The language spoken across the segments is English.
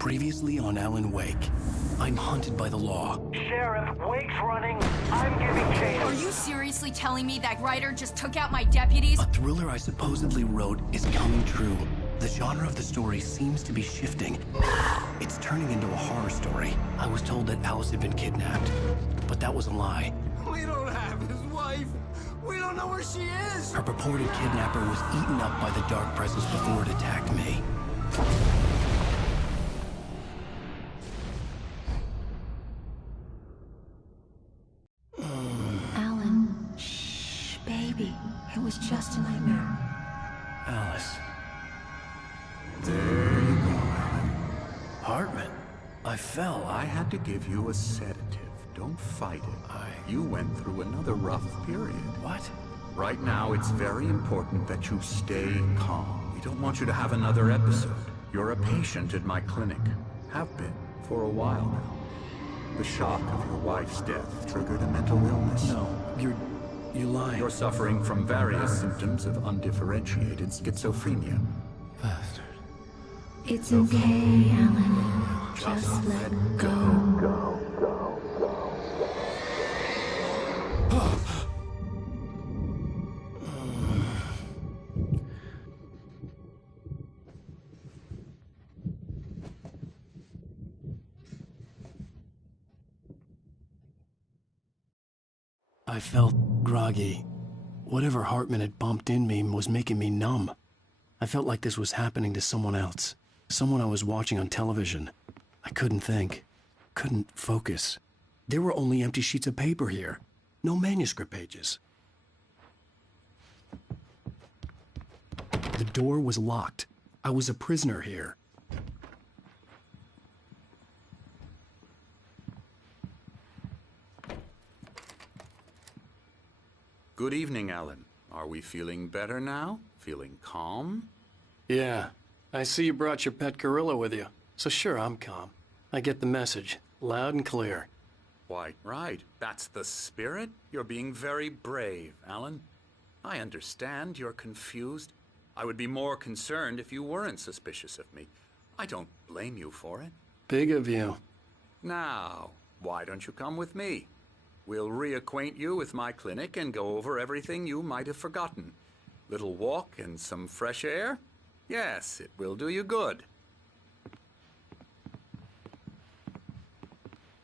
Previously on Alan Wake, I'm hunted by the law. Sheriff, Wake's running. I'm giving chase. Are you seriously telling me that writer just took out my deputies? A thriller I supposedly wrote is coming true. The genre of the story seems to be shifting. It's turning into a horror story. I was told that Alice had been kidnapped, but that was a lie. We don't have his wife. We don't know where she is. Her purported kidnapper was eaten up by the dark presence before it attacked me. Alan, shh, baby. It was just a nightmare. Alice. There you go, Alan. Hartman. I fell. I had to give you a sedative. Don't fight it. You went through another rough period. What? Right now, it's very important that you stay calm. We don't want you to have another episode. You're a patient at my clinic. Have been for a while now. The shock of your wife's death triggered a mental illness. No, you're lying. You're suffering from various symptoms of undifferentiated schizophrenia. Bastard. It's okay, Alan. Just let go. I felt groggy. Whatever Hartman had bumped in me was making me numb. I felt like this was happening to someone else. Someone I was watching on television. I couldn't think. Couldn't focus. There were only empty sheets of paper here. No manuscript pages. The door was locked. I was a prisoner here. Good evening, Alan. Are we feeling better now? Feeling calm? Yeah. I see you brought your pet gorilla with you. So sure, I'm calm. I get the message. Loud and clear. Quite right. That's the spirit. You're being very brave, Alan. I understand you're confused. I would be more concerned if you weren't suspicious of me. I don't blame you for it. Big of you. Now, why don't you come with me? We'll reacquaint you with my clinic and go over everything you might have forgotten. Little walk and some fresh air? Yes, it will do you good.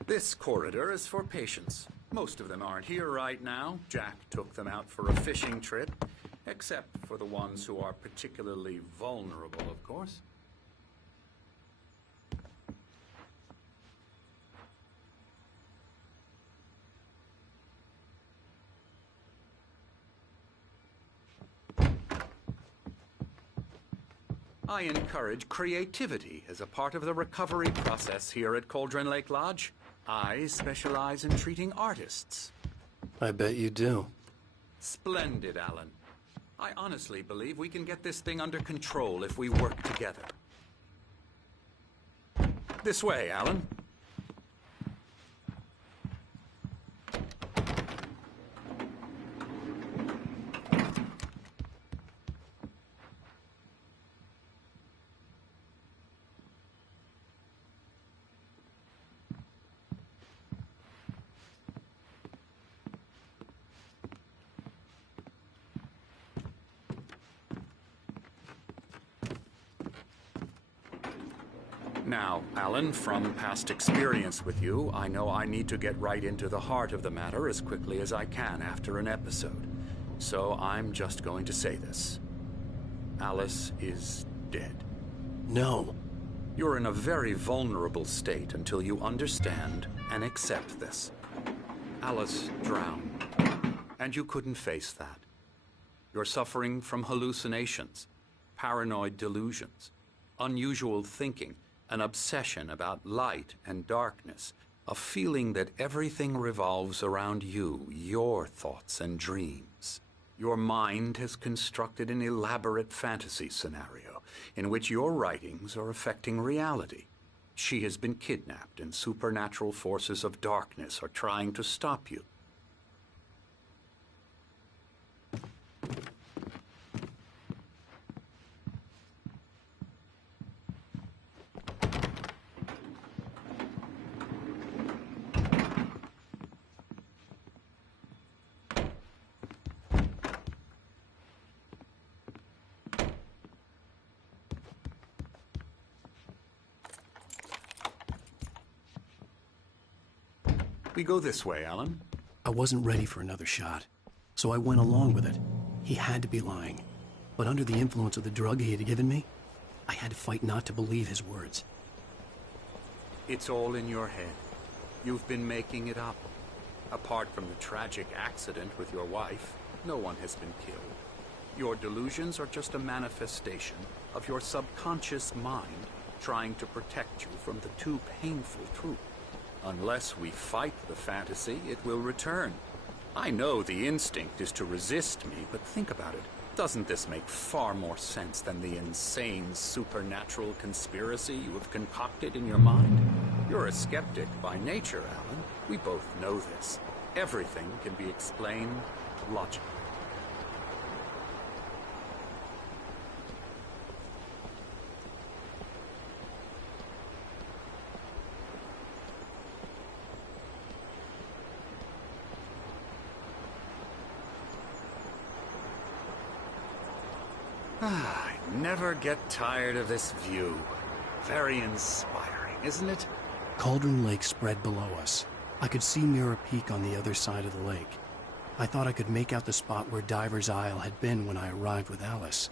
This corridor is for patients. Most of them aren't here right now. Jack took them out for a fishing trip, except for the ones who are particularly vulnerable, of course. I encourage creativity as a part of the recovery process here at Cauldron Lake Lodge. I specialize in treating artists. I bet you do. Splendid, Alan. I honestly believe we can get this thing under control if we work together. This way, Alan. Now, Alan, from past experience with you, I know I need to get right into the heart of the matter as quickly as I can after an episode. So I'm just going to say this. Alice is dead. No. You're in a very vulnerable state until you understand and accept this. Alice drowned, and you couldn't face that. You're suffering from hallucinations, paranoid delusions, unusual thinking, an obsession about light and darkness, a feeling that everything revolves around you, your thoughts and dreams. Your mind has constructed an elaborate fantasy scenario in which your writings are affecting reality. She has been kidnapped and supernatural forces of darkness are trying to stop you. We go this way, Alan. I wasn't ready for another shot, so I went along with it. He had to be lying. But under the influence of the drug he had given me, I had to fight not to believe his words. It's all in your head. You've been making it up. Apart from the tragic accident with your wife, no one has been killed. Your delusions are just a manifestation of your subconscious mind trying to protect you from the too painful truth. Unless we fight the fantasy, it will return. I know the instinct is to resist me, but think about it. Doesn't this make far more sense than the insane supernatural conspiracy you have concocted in your mind? You're a skeptic by nature, Alan. We both know this. Everything can be explained logically. I never get tired of this view. Very inspiring, isn't it? Cauldron Lake spread below us. I could see Mirror Peak on the other side of the lake. I thought I could make out the spot where Diver's Isle had been when I arrived with Alice.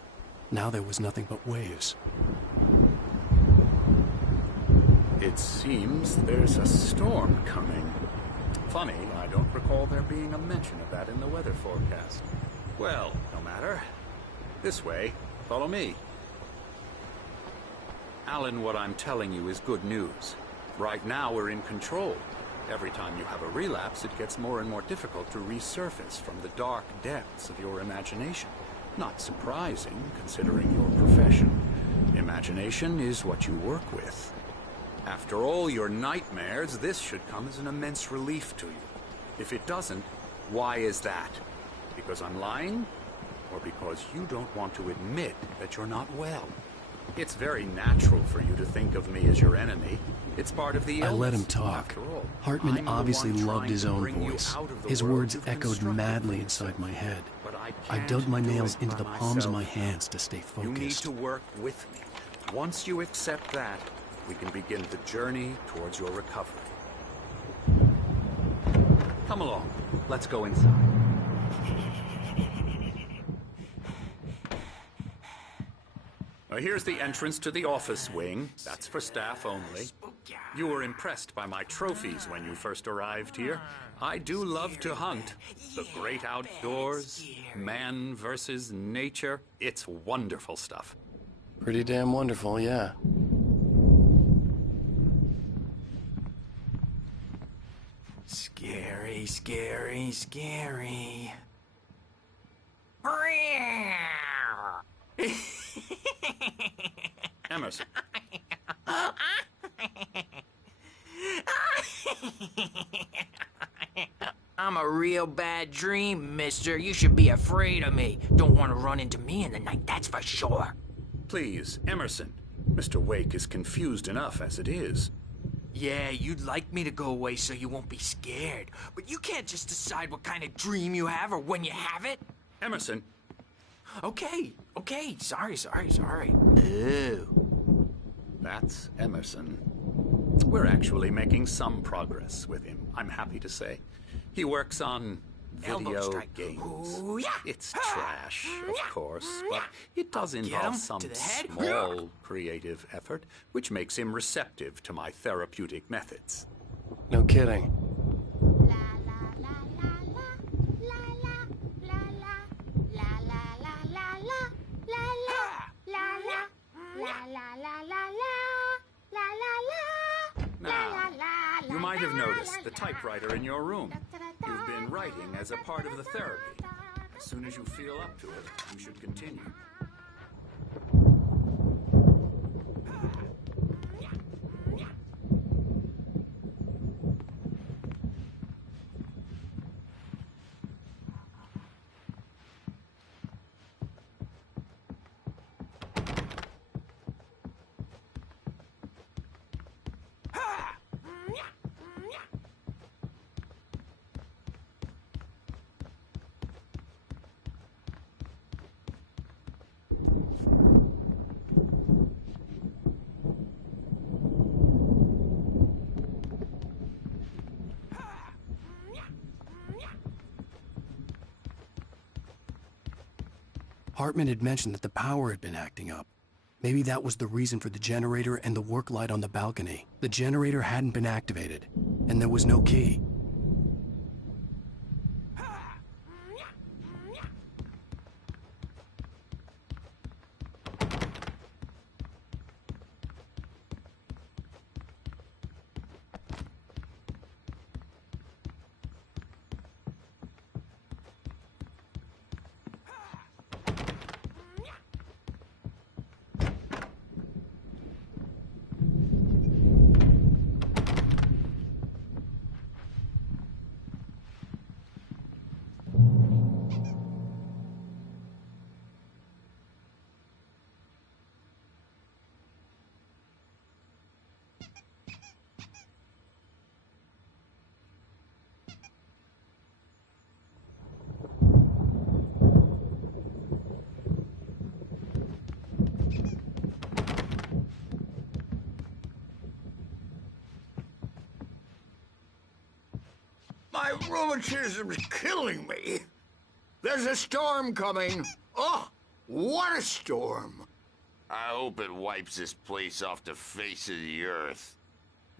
Now there was nothing but waves. It seems there's a storm coming. Funny, I don't recall there being a mention of that in the weather forecast. Well, no matter. This way. Follow me. Alan, what I'm telling you is good news. Right now, we're in control. Every time you have a relapse, it gets more and more difficult to resurface from the dark depths of your imagination. Not surprising, considering your profession. Imagination is what you work with. After all your nightmares, this should come as an immense relief to you. If it doesn't, why is that? Because I'm lying? Or because you don't want to admit that you're not well? It's very natural for you to think of me as your enemy. It's part of the illness. I let him talk. After all, Hartman I'm the obviously one loved trying his to own bring you voice. out of the His world words you've echoed constructed madly for inside yourself. my head. But I can't dug my do nails it into by the palms of my myself. hands to stay You need focused. to work with me. Once you accept that, we can begin the journey towards your recovery. Come along. Let's go inside. Here's the entrance to the office wing. That's for staff only. You were impressed by my trophies when you first arrived here. I do love to hunt. The great outdoors, man versus nature. It's wonderful stuff. Pretty damn wonderful, yeah. Scary, scary, scary. Emerson. I'm a real bad dream, mister. You should be afraid of me. Don't want to run into me in the night, that's for sure. Please, Emerson. Mr. Wake is confused enough as it is. Yeah, you'd like me to go away so you won't be scared. But you can't just decide what kind of dream you have or when you have it. Emerson. Okay. Sorry. Oh. That's Emerson. We're actually making some progress with him, I'm happy to say. He works on Elbow video strike. games. Ooh, yeah. It's trash, of course, but it does I'll get involve him some to the head. small creative effort, which makes him receptive to my therapeutic methods. No kidding. Now, you might have noticed the typewriter in your room. You've been writing as a part of the therapy. As soon as you feel up to it, you should continue. Hartman had mentioned that the power had been acting up. Maybe that was the reason for the generator and the work light on the balcony. The generator hadn't been activated, and there was no key. My rheumatism's killing me. There's a storm coming. Oh, what a storm. I hope it wipes this place off the face of the earth.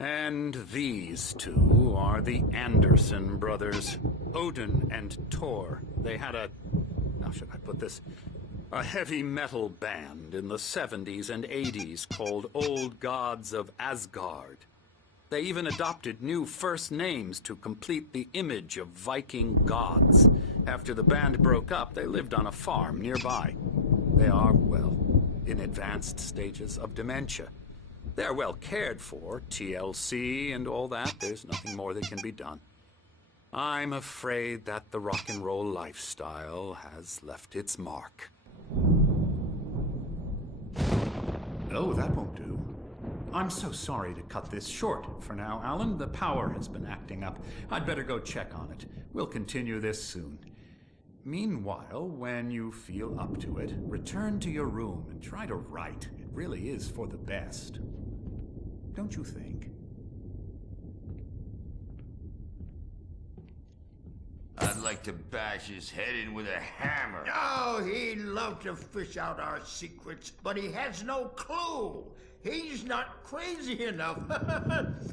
And these two are the Anderson brothers, Odin and Tor. They had how should I put this? A heavy metal band in the 70s and 80s called Old Gods of Asgard. They even adopted new first names to complete the image of Viking gods. After the band broke up, they lived on a farm nearby. They are, well, in advanced stages of dementia. They're well cared for, TLC and all that. There's nothing more that can be done. I'm afraid that the rock and roll lifestyle has left its mark. Oh, that won't do. I'm so sorry to cut this short for now, Alan. The power has been acting up. I'd better go check on it. We'll continue this soon. Meanwhile, when you feel up to it, return to your room and try to write. It really is for the best. Don't you think? I'd like to bash his head in with a hammer. Oh, he'd love to fish out our secrets, but he has no clue. He's not crazy enough.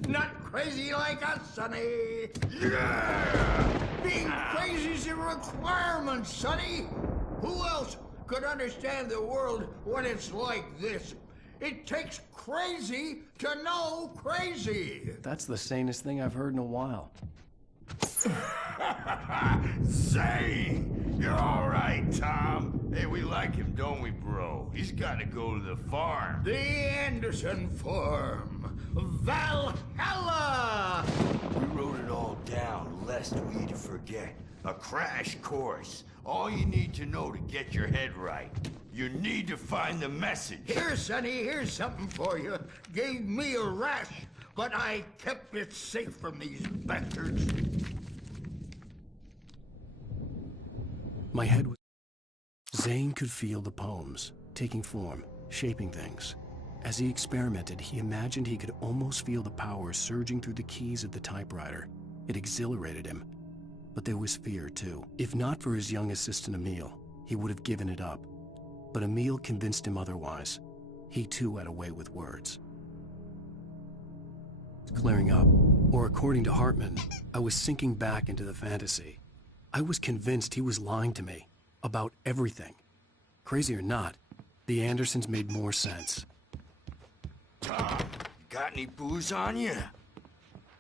Not crazy like us, Sonny. Yeah! Being crazy's a requirement, Sonny. Who else could understand the world when it's like this? It takes crazy to know crazy. That's the sanest thing I've heard in a while. Zane! You're all right, Tom. Hey, we like him, don't we, bro? He's got to go to the farm. The Anderson farm. Valhalla! We wrote it all down, lest we'd forget. A crash course. All you need to know to get your head right. You need to find the message. Here, Sonny, here's something for you. Gave me a rash, but I kept it safe from these bastards. My head was... Zane could feel the poems, taking form, shaping things. As he experimented, he imagined he could almost feel the power surging through the keys of the typewriter. It exhilarated him. But there was fear, too. If not for his young assistant, Emil, he would have given it up. But Emil convinced him otherwise. He, too, had a way with words. It's clearing up. Or according to Hartman, I was sinking back into the fantasy. I was convinced he was lying to me. About everything. Crazy or not, the Andersons made more sense. Tom, you got any booze on you?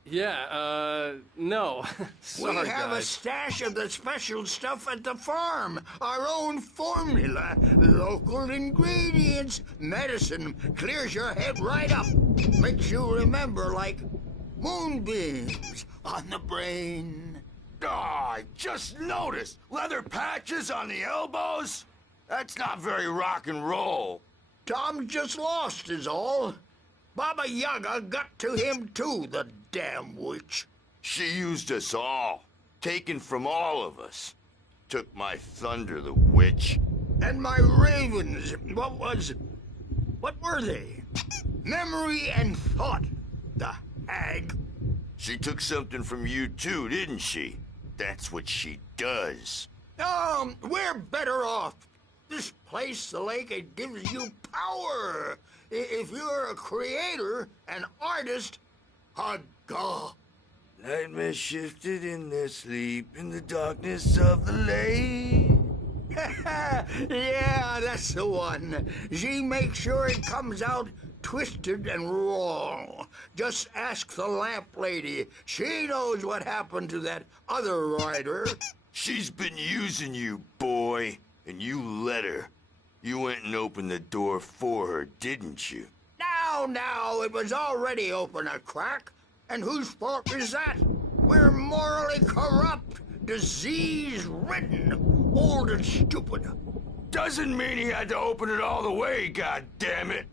Yeah, no. Sorry, we have guys. a stash of the special stuff at the farm. Our own formula. Local ingredients. Medicine clears your head right up. Makes you remember like moonbeams on the brain. Oh, I just noticed. Leather patches on the elbows? That's not very rock and roll. Tom just lost is all. Baba Yaga got to him too, the damn witch. She used us all. Taken from all of us. Took my thunder, the witch. And my ravens, what were they? Memory and thought, the hag. She took something from you too, didn't she? That's what she does. We're better off. This place, the lake, it gives you power. If you're a creator, an artist, a god. Nightmares shifted in their sleep in the darkness of the lake. Yeah, that's the one. She makes sure it comes out twisted and raw. Just ask the lamp lady. She knows what happened to that other writer. She's been using you, boy, and you let her. You went and opened the door for her, didn't you? Now, it was already open a crack. And whose fault is that? We're morally corrupt, disease-ridden, old and stupid. Doesn't mean he had to open it all the way, goddammit.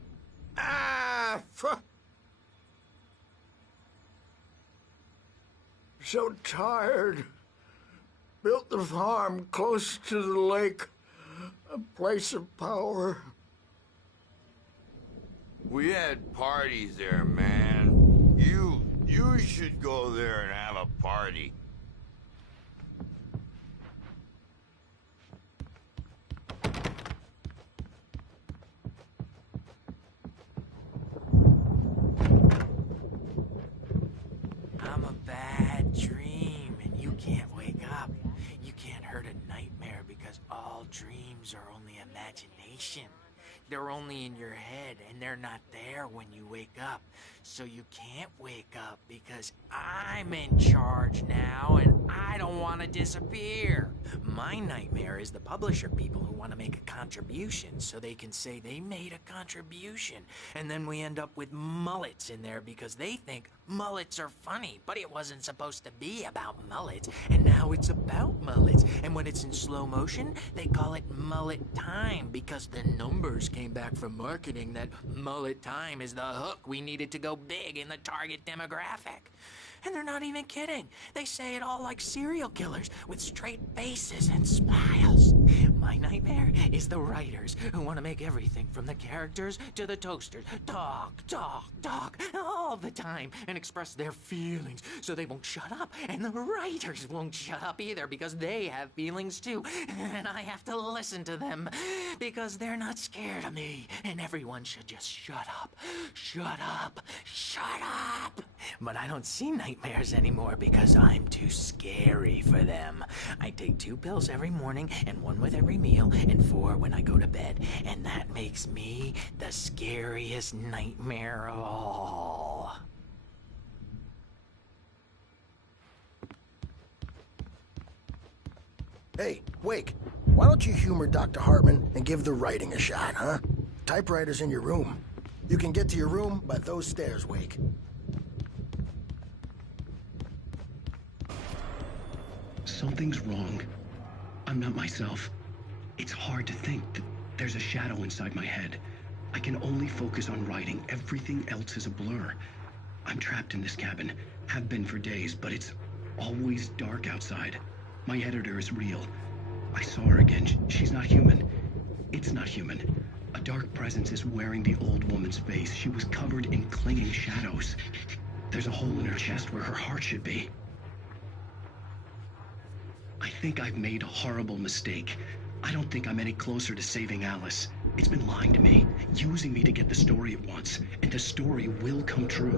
So tired. Built the farm close to the lake, a place of power. We had parties there, man. You should go there and have a party. I'm a bad dream, and you can't wake up. You can't hurt a nightmare because all dreams are only imagination. They're only in your head, and they're not there when you wake up. So you can't wake up because I'm in charge now, and I don't want to disappear. My nightmare is the publisher people who want to make a contribution so they can say they made a contribution. And then we end up with mullets in there because they think mullets are funny, but it wasn't supposed to be about mullets, and now it's about mullets. And when it's in slow motion, they call it mullet time because the numbers came back from marketing that mullet time is the hook we needed to go big in the target demographic. And they're not even kidding. They say it all like serial killers with straight faces and smiles. My nightmare is the writers who want to make everything from the characters to the toasters talk all the time and express their feelings so they won't shut up. And the writers won't shut up either because they have feelings too. And I have to listen to them because they're not scared of me. And everyone should just shut up. Shut up. Shut up. But I don't see nightmares anymore because I'm too scary for them. I take 2 pills every morning and 1 with every meal and 4 when I go to bed. And that makes me the scariest nightmare of all. Hey, Wake, why don't you humor Dr. Hartman and give the writing a shot, huh? Typewriter's in your room. You can get to your room by those stairs, Wake. Something's wrong. I'm not myself. It's hard to think that there's a shadow inside my head. I can only focus on writing. Everything else is a blur. I'm trapped in this cabin. Have been for days, but it's always dark outside. My editor is real. I saw her again. She's not human. It's not human. A dark presence is wearing the old woman's face. She was covered in clinging shadows. There's a hole in her chest where her heart should be. I think I've made a horrible mistake. I don't think I'm any closer to saving Alice. It's been lying to me, using me to get the story it wants, and the story will come true.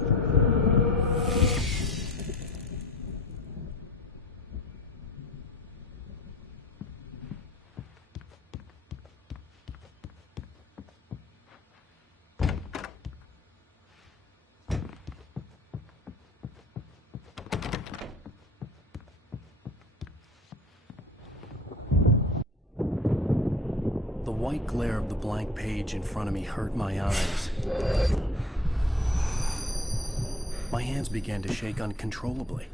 The white glare of the blank page in front of me hurt my eyes. My hands began to shake uncontrollably.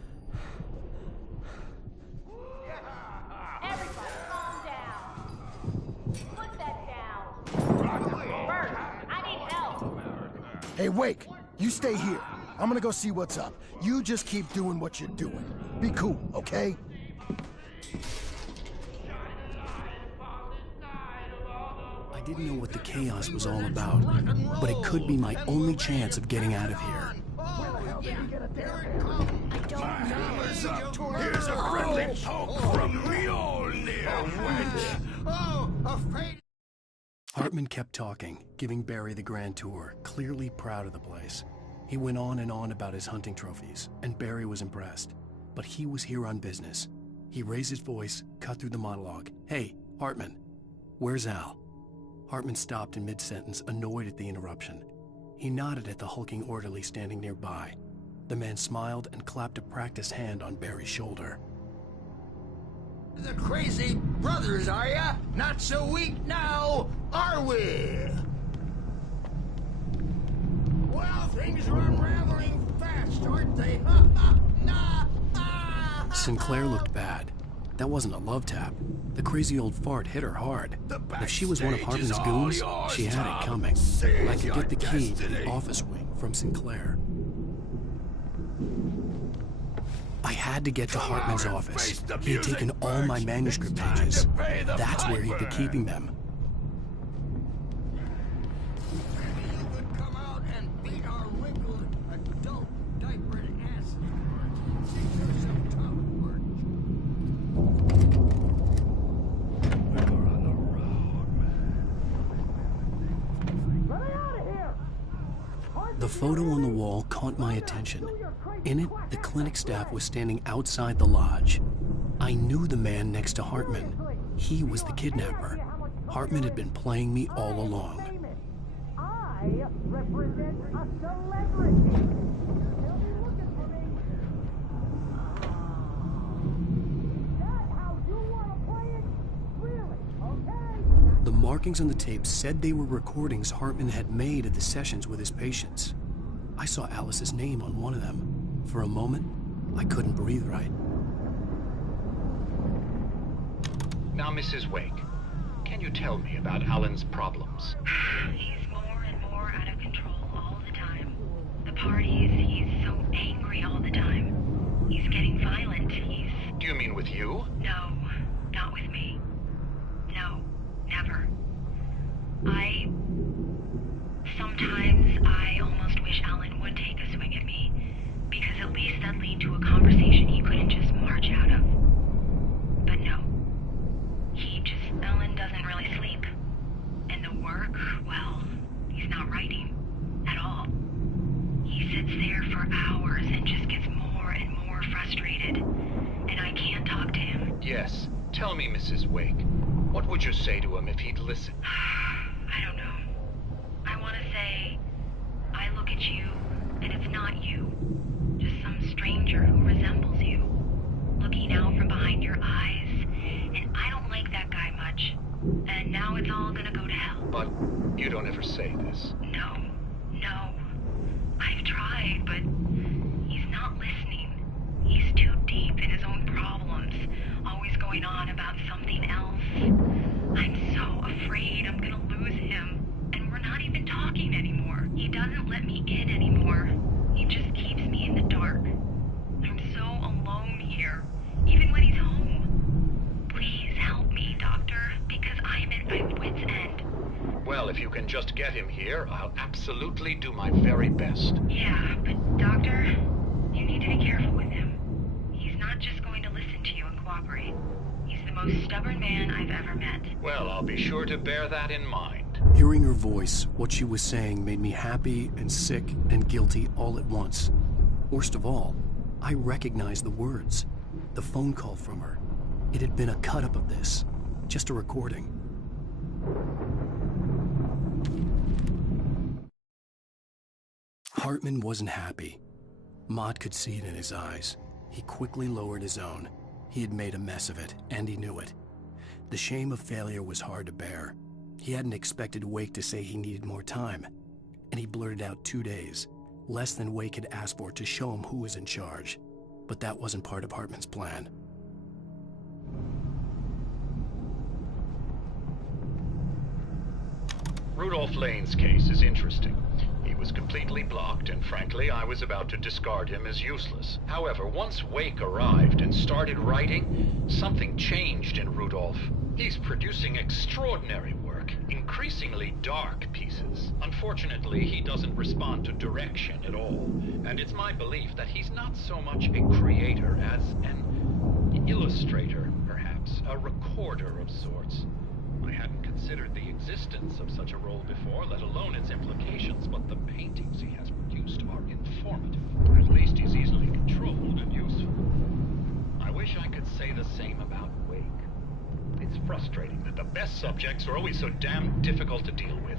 Everybody calm down. Put that down. Bert, I need help. Hey, Wake, you stay here. I'm gonna go see what's up. You just keep doing what you're doing. Be cool, okay? I didn't know what the chaos was all about, but it could be my only chance of getting out of here. I don't know. Here's a friendly poke from Mjolnir, wench. Oh, afraid. Hartman kept talking, giving Barry the grand tour, clearly proud of the place. He went on and on about his hunting trophies, and Barry was impressed. But he was here on business. He raised his voice, cut through the monologue. "Hey, Hartman, where's Al?" Hartman stopped in mid-sentence, annoyed at the interruption. He nodded at the hulking orderly standing nearby. The man smiled and clapped a practiced hand on Barry's shoulder. The crazy brothers, are ya? Not so weak now, are we? Well, things are unraveling fast, aren't they? Sinclair looked bad. That wasn't a love tap. The crazy old fart hit her hard. If she was one of Hartman's goons, she had it coming. I could get the key to the office wing from Sinclair. I had to get to Hartman's office. He had taken all my manuscript pages. That's where he'd be keeping them. You could come out and beat our wrinkled adult diapered asses. There's some tough work. We're on the road, man. Let me out of here! The photo on the wall caught my attention. In it, the clinic staff was standing outside the lodge. I knew the man next to Hartman. He was the kidnapper. Hartman had been playing me all along. I represent a celebrity. They'll be looking for me. That's how you want to play it? Really? Okay. The markings on the tape said they were recordings Hartman had made at the sessions with his patients. I saw Alice's name on one of them. For a moment, I couldn't breathe right. Now, Mrs. Wake, can you tell me about Alan's problems? He's more and more out of control all the time. The parties, he's so angry all the time. He's getting violent. Do you mean with you? No, not with me. No, never. Sometimes I almost wish Alan would take a swing at me, because at least that'd lead to a conversation he couldn't just march out of. But no. Alan doesn't really sleep. And the work, well, he's not writing at all. He sits there for hours and just gets more and more frustrated. And I can't talk to him. Yes. Tell me, Mrs. Wake, what would you say to him if he'd listen? I don't know. I want to say, I look at you, and it's not you. Just some stranger who resembles you. Looking out from behind your eyes, and I don't like that guy much. And now it's all gonna go to hell. But you don't ever say this. No. I've tried, but he's not listening. He's too deep in his own problems, always going on about something else. I'm so afraid I'm gonna lose him. And we're not even talking anymore. He doesn't let me in anymore. He just keeps me in the dark. I'm so alone here, even when he's home. Please help me, Doctor, because I'm at my wit's end. Well, if you can just get him here, I'll absolutely do my very best. Yeah, but Doctor, you need to be careful with him. He's not just going to listen to you and cooperate. He's the most stubborn man I've ever met. Well, I'll be sure to bear that in mind. Hearing her voice, what she was saying made me happy and sick and guilty all at once. Worst of all, I recognized the words. The phone call from her. It had been a cut-up of this. Just a recording. Hartman wasn't happy. Maude could see it in his eyes. He quickly lowered his own. He had made a mess of it, and he knew it. The shame of failure was hard to bear. He hadn't expected Wake to say he needed more time, and he blurted out 2 days, less than Wake had asked for to show him who was in charge. But that wasn't part of Hartman's plan. Rudolph Lane's case is interesting. He was completely blocked, and frankly, I was about to discard him as useless. However, once Wake arrived and started writing, something changed in Rudolph. He's producing extraordinary work, increasingly dark pieces. Unfortunately, he doesn't respond to direction at all, and it's my belief that he's not so much a creator as an illustrator, perhaps, a recorder of sorts. I hadn't considered the existence of such a role before, let alone its implications, but the paintings he has produced are informative. At least he's easily controlled and useful. I wish I could say the same about Wake. It's frustrating that the best subjects are always so damn difficult to deal with.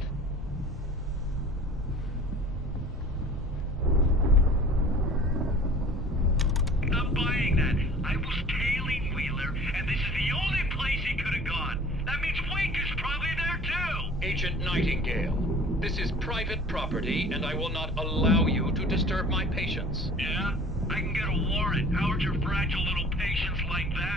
Not buying that. I was tailing Wheeler, and this is the only place he could have gone. That means Wake is probably there too! Agent Nightingale, this is private property, and I will not allow you to disturb my patients. Yeah? I can get a warrant. How would your fragile little patience like that?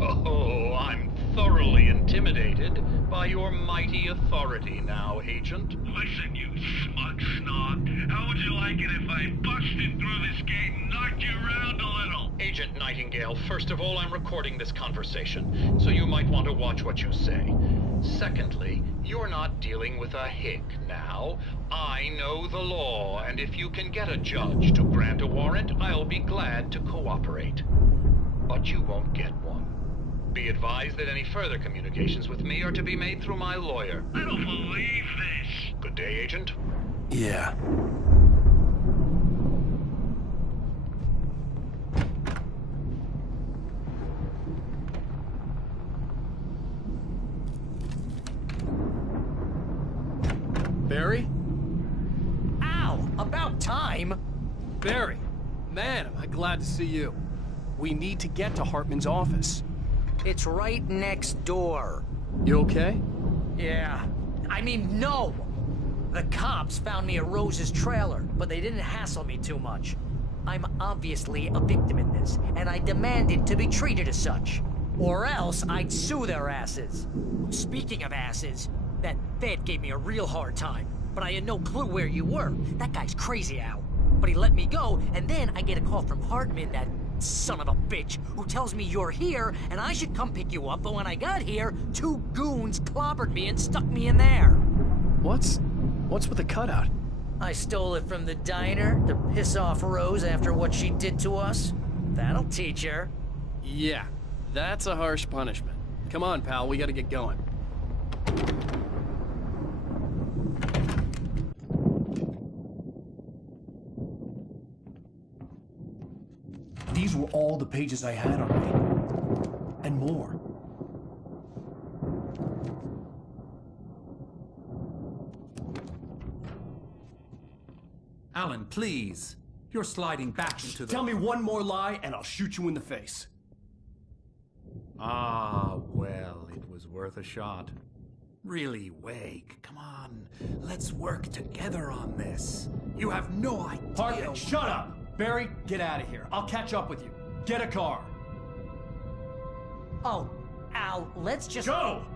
Oh, I'm thoroughly intimidated by your mighty authority now, Agent. Listen, you smug snob. How would you like it if I busted through this gate and knocked you around a little? Agent Nightingale, first of all, I'm recording this conversation, so you might want to watch what you say. Secondly, you're not dealing with a hick now. I know the law, and if you can get a judge to grant a warrant, I'll be glad to cooperate. But you won't get one. Be advised that any further communications with me are to be made through my lawyer. I don't believe this. Good day, Agent. Yeah. Barry? Ow! About time! Barry! Man, am I glad to see you. We need to get to Hartman's office. It's right next door. You okay? Yeah. I mean, no! The cops found me at Rose's trailer, but they didn't hassle me too much. I'm obviously a victim in this, and I demanded to be treated as such. Or else I'd sue their asses. Speaking of asses, that Fed gave me a real hard time, but I had no clue where you were. That guy's crazy, Al. But he let me go, and then I get a call from Hartman, that son of a bitch, who tells me you're here, and I should come pick you up, but when I got here, 2 goons clobbered me and stuck me in there. What's with the cutout? I stole it from the diner to piss off Rose after what she did to us. That'll teach her. Yeah, that's a harsh punishment. Come on, pal, we gotta get going. These were all the pages I had on me. And more. Alan, please. You're sliding back into the... Tell me one more lie and I'll shoot you in the face. Ah, well, it was worth a shot. Really, Wake, come on. Let's work together on this. You have no idea... Hartman, shut up! Barry, get out of here. I'll catch up with you. Get a car. Oh, Al, let's just... Go!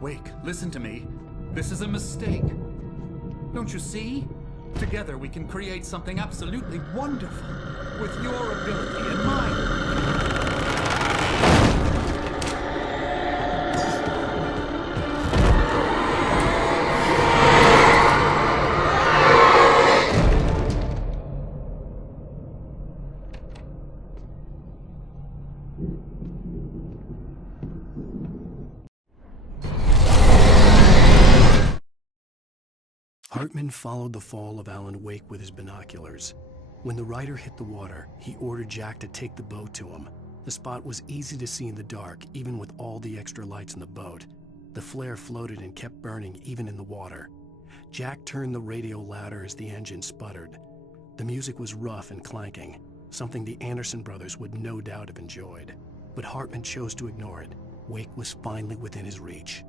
Wake, listen to me. This is a mistake. Don't you see? Together we can create something absolutely wonderful. With your ability and mine. Hartman followed the fall of Alan Wake with his binoculars. When the rider hit the water, he ordered Jack to take the boat to him. The spot was easy to see in the dark, even with all the extra lights in the boat. The flare floated and kept burning even in the water. Jack turned the radio louder as the engine sputtered. The music was rough and clanking, something the Anderson brothers would no doubt have enjoyed. But Hartman chose to ignore it. Wake was finally within his reach.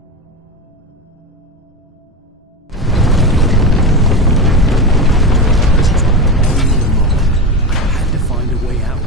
Find a way out.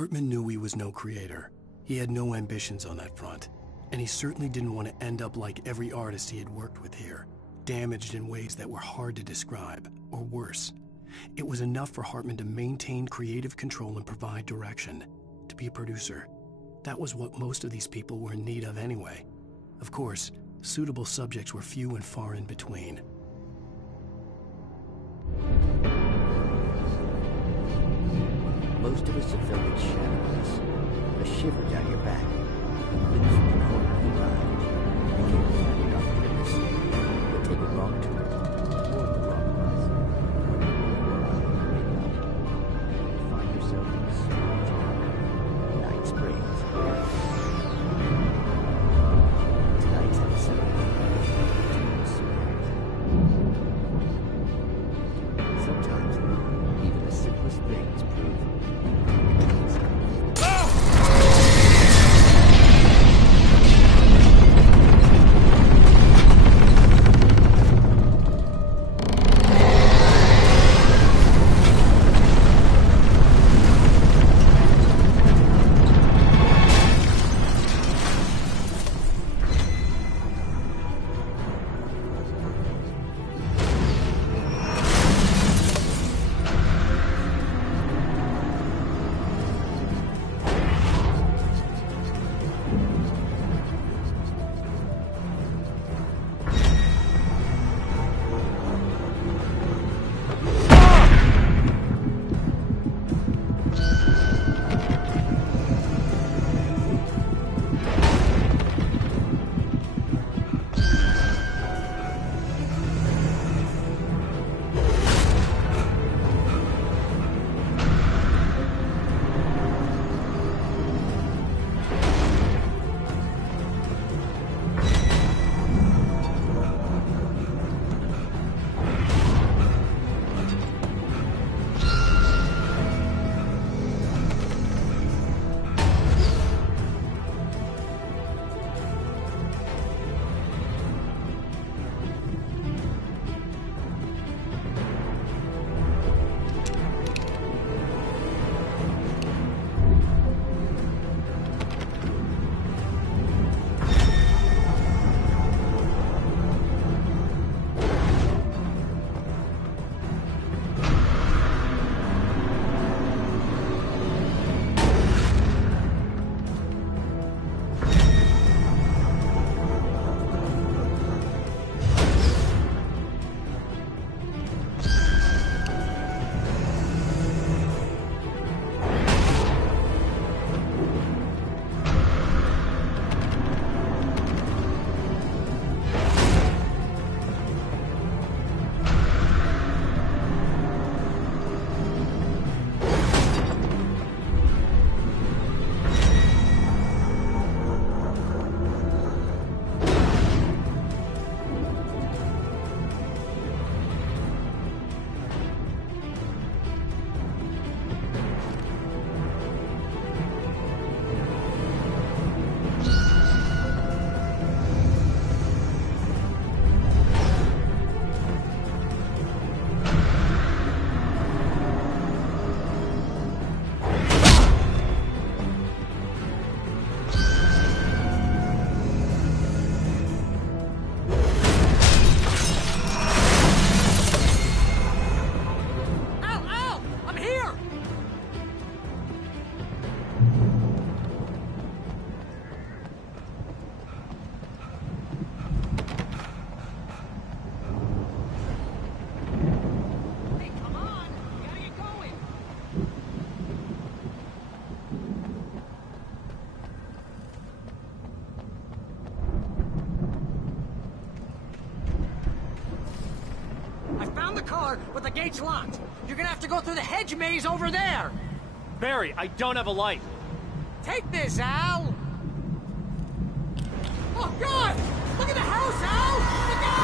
Hartman knew he was no creator. He had no ambitions on that front, and he certainly didn't want to end up like every artist he had worked with here, damaged in ways that were hard to describe, or worse. It was enough for Hartman to maintain creative control and provide direction, to be a producer. That was what most of these people were in need of anyway. Of course, suitable subjects were few and far in between. Most of us have felt it shadowing us, a shiver down your back, a glimpse from the corner of your eye. You can't find it on purpose, but take a wrong turn, or the wrong bus. You find yourself in a small town, Night Springs. Tonight's episode, sometimes, even the simplest things prove but the gate's locked. You're gonna have to go through the hedge maze over there. Barry, I don't have a light. Take this, Al. Oh, God! Look at the house, Al! Look out!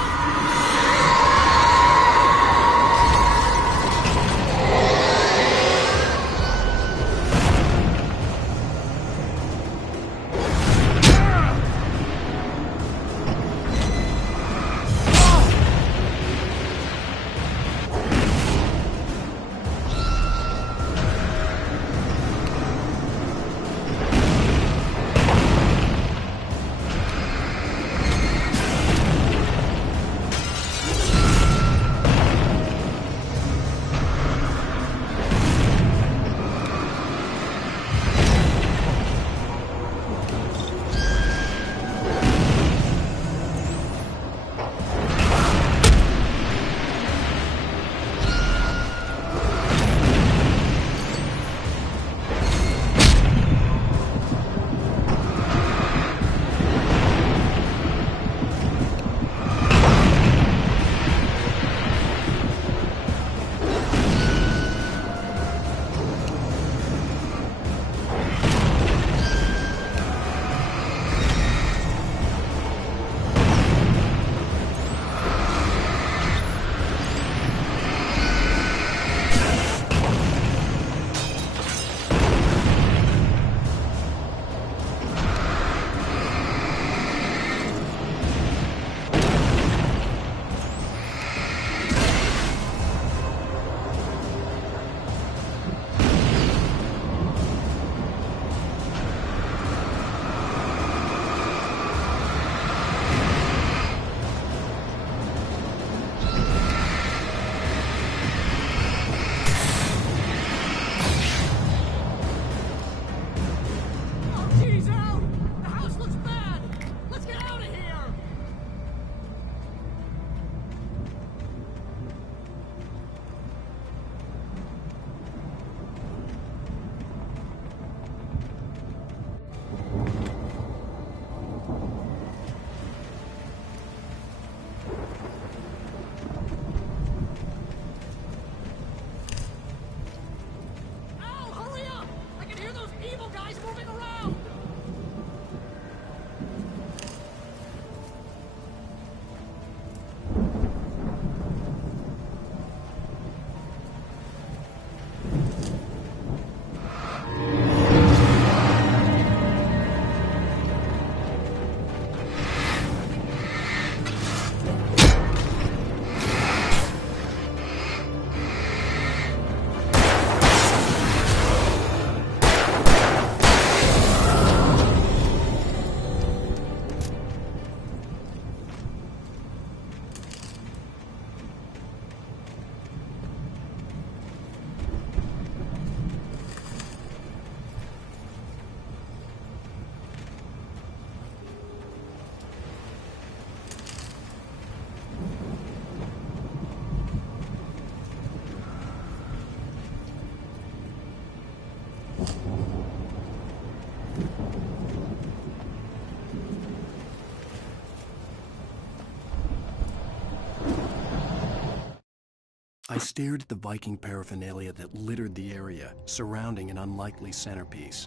I stared at the Viking paraphernalia that littered the area surrounding an unlikely centerpiece.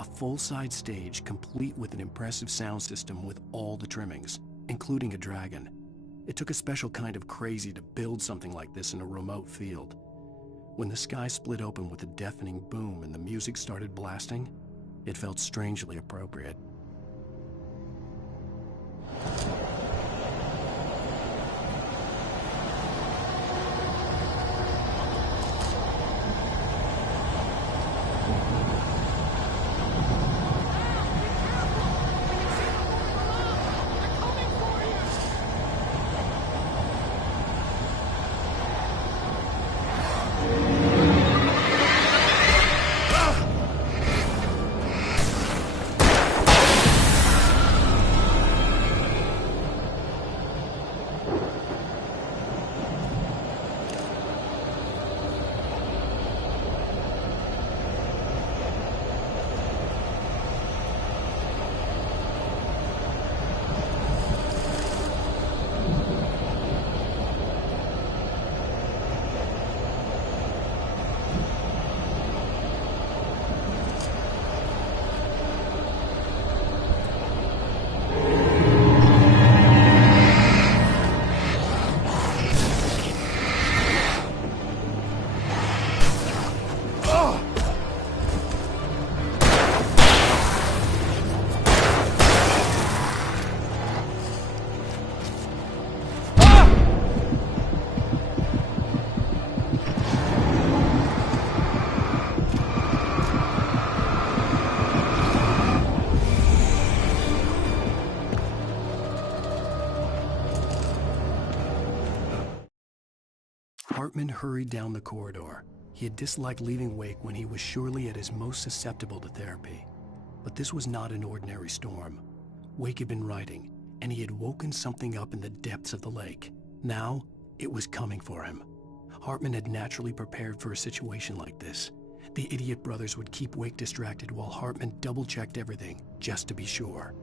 A full-size stage complete with an impressive sound system with all the trimmings, including a dragon. It took a special kind of crazy to build something like this in a remote field. When the sky split open with a deafening boom and the music started blasting, it felt strangely appropriate. Hartman hurried down the corridor. He had disliked leaving Wake when he was surely at his most susceptible to therapy. But this was not an ordinary storm. Wake had been writing, and he had woken something up in the depths of the lake. Now, it was coming for him. Hartman had naturally prepared for a situation like this. The idiot brothers would keep Wake distracted while Hartman double-checked everything, just to be sure.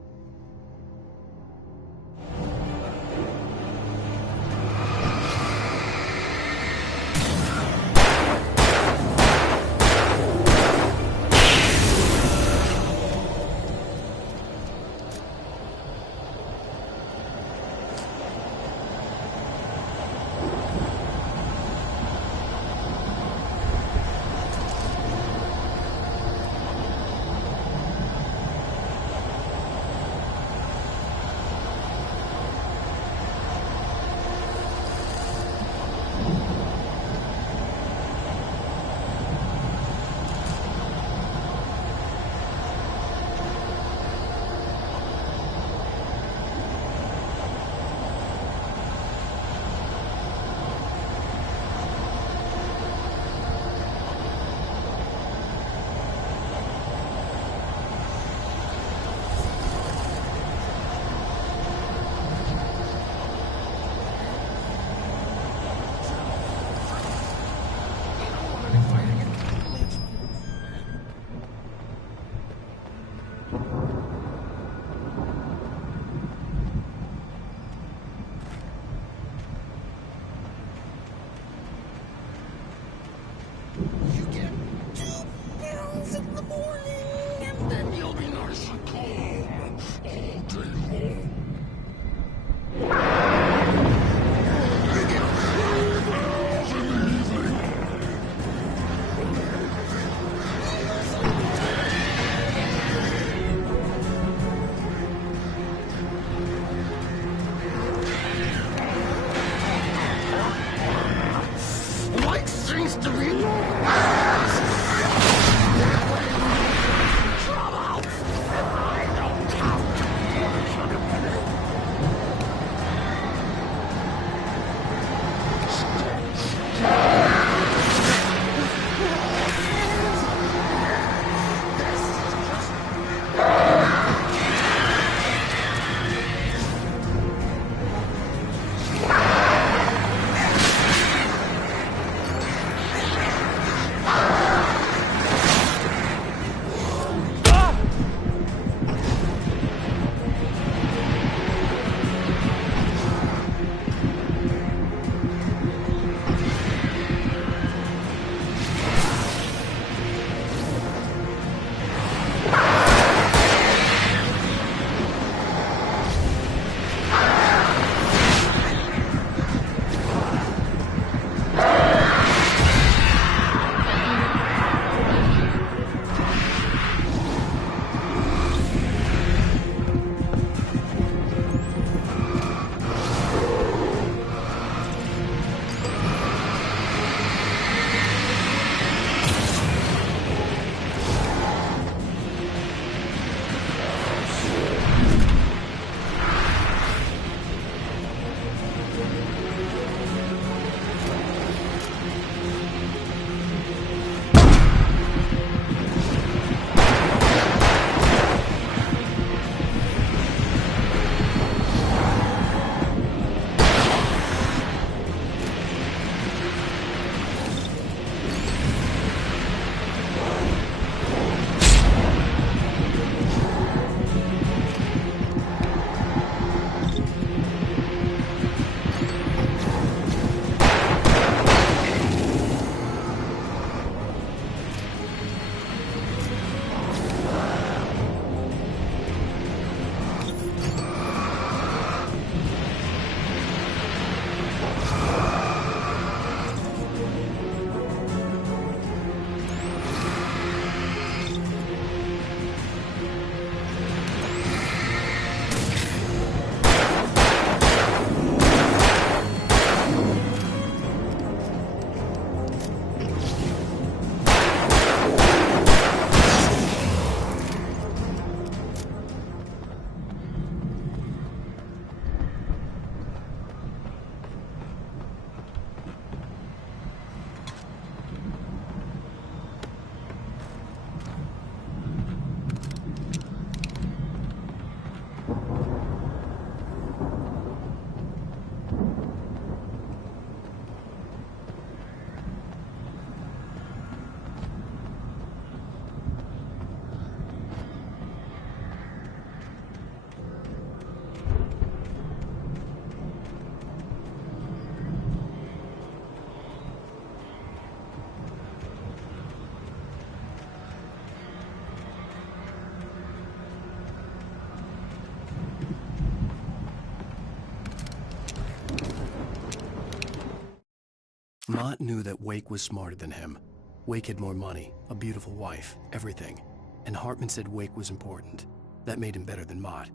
Mott knew that Wake was smarter than him. Wake had more money, a beautiful wife, everything. And Hartman said Wake was important. That made him better than Mott.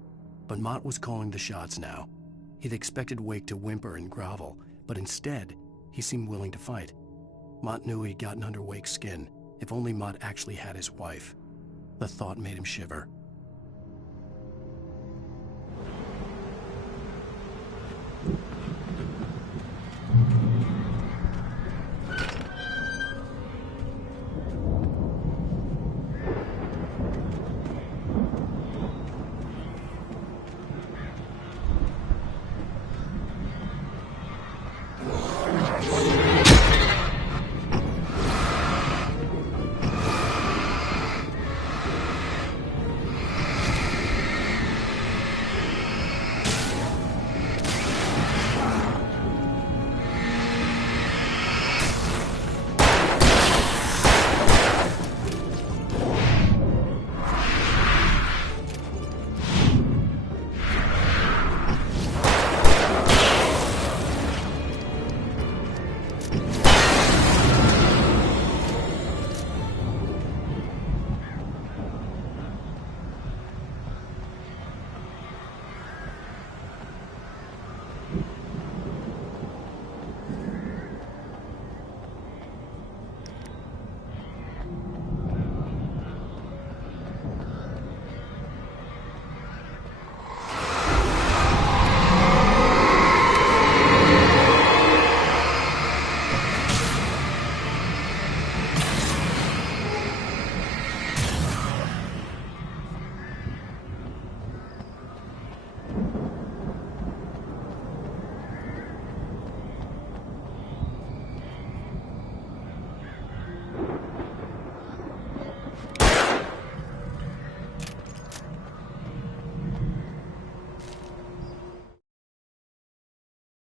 But Mott was calling the shots now. He'd expected Wake to whimper and grovel, but instead, he seemed willing to fight. Mott knew he'd gotten under Wake's skin. If only Mott actually had his wife. The thought made him shiver.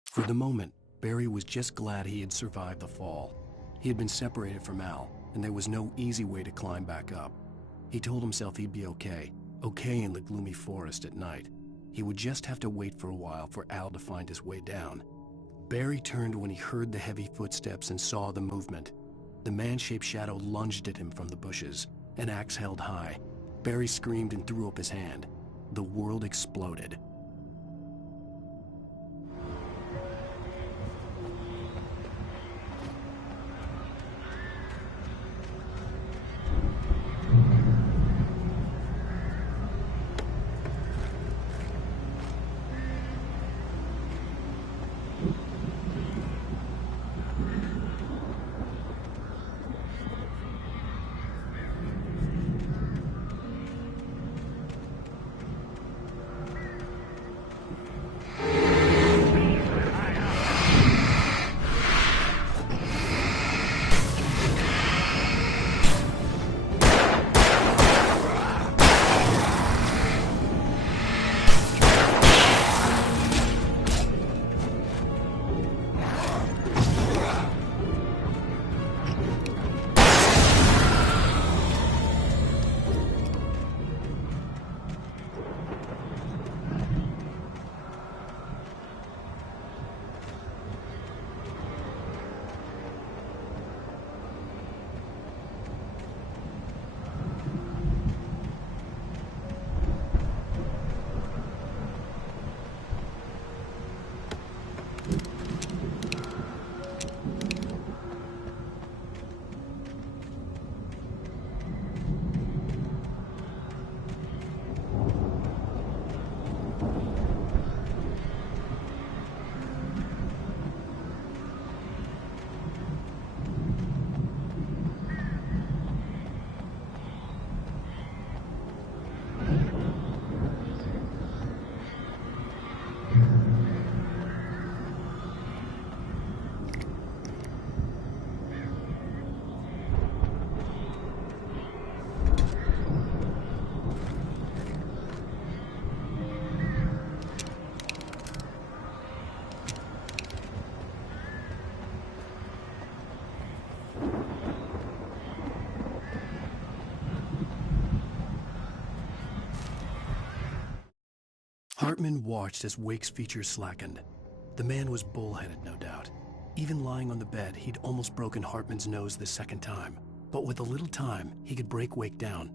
For the moment, Barry was just glad he had survived the fall. He had been separated from Al, and there was no easy way to climb back up. He told himself he'd be okay in the gloomy forest at night. He would just have to wait for a while for Al to find his way down. Barry turned when he heard the heavy footsteps and saw the movement. The man-shaped shadow lunged at him from the bushes, an axe held high. Barry screamed and threw up his hand. The world exploded. Hartman watched as Wake's features slackened. The man was bullheaded, no doubt. Even lying on the bed, he'd almost broken Hartman's nose the second time. But with a little time, he could break Wake down,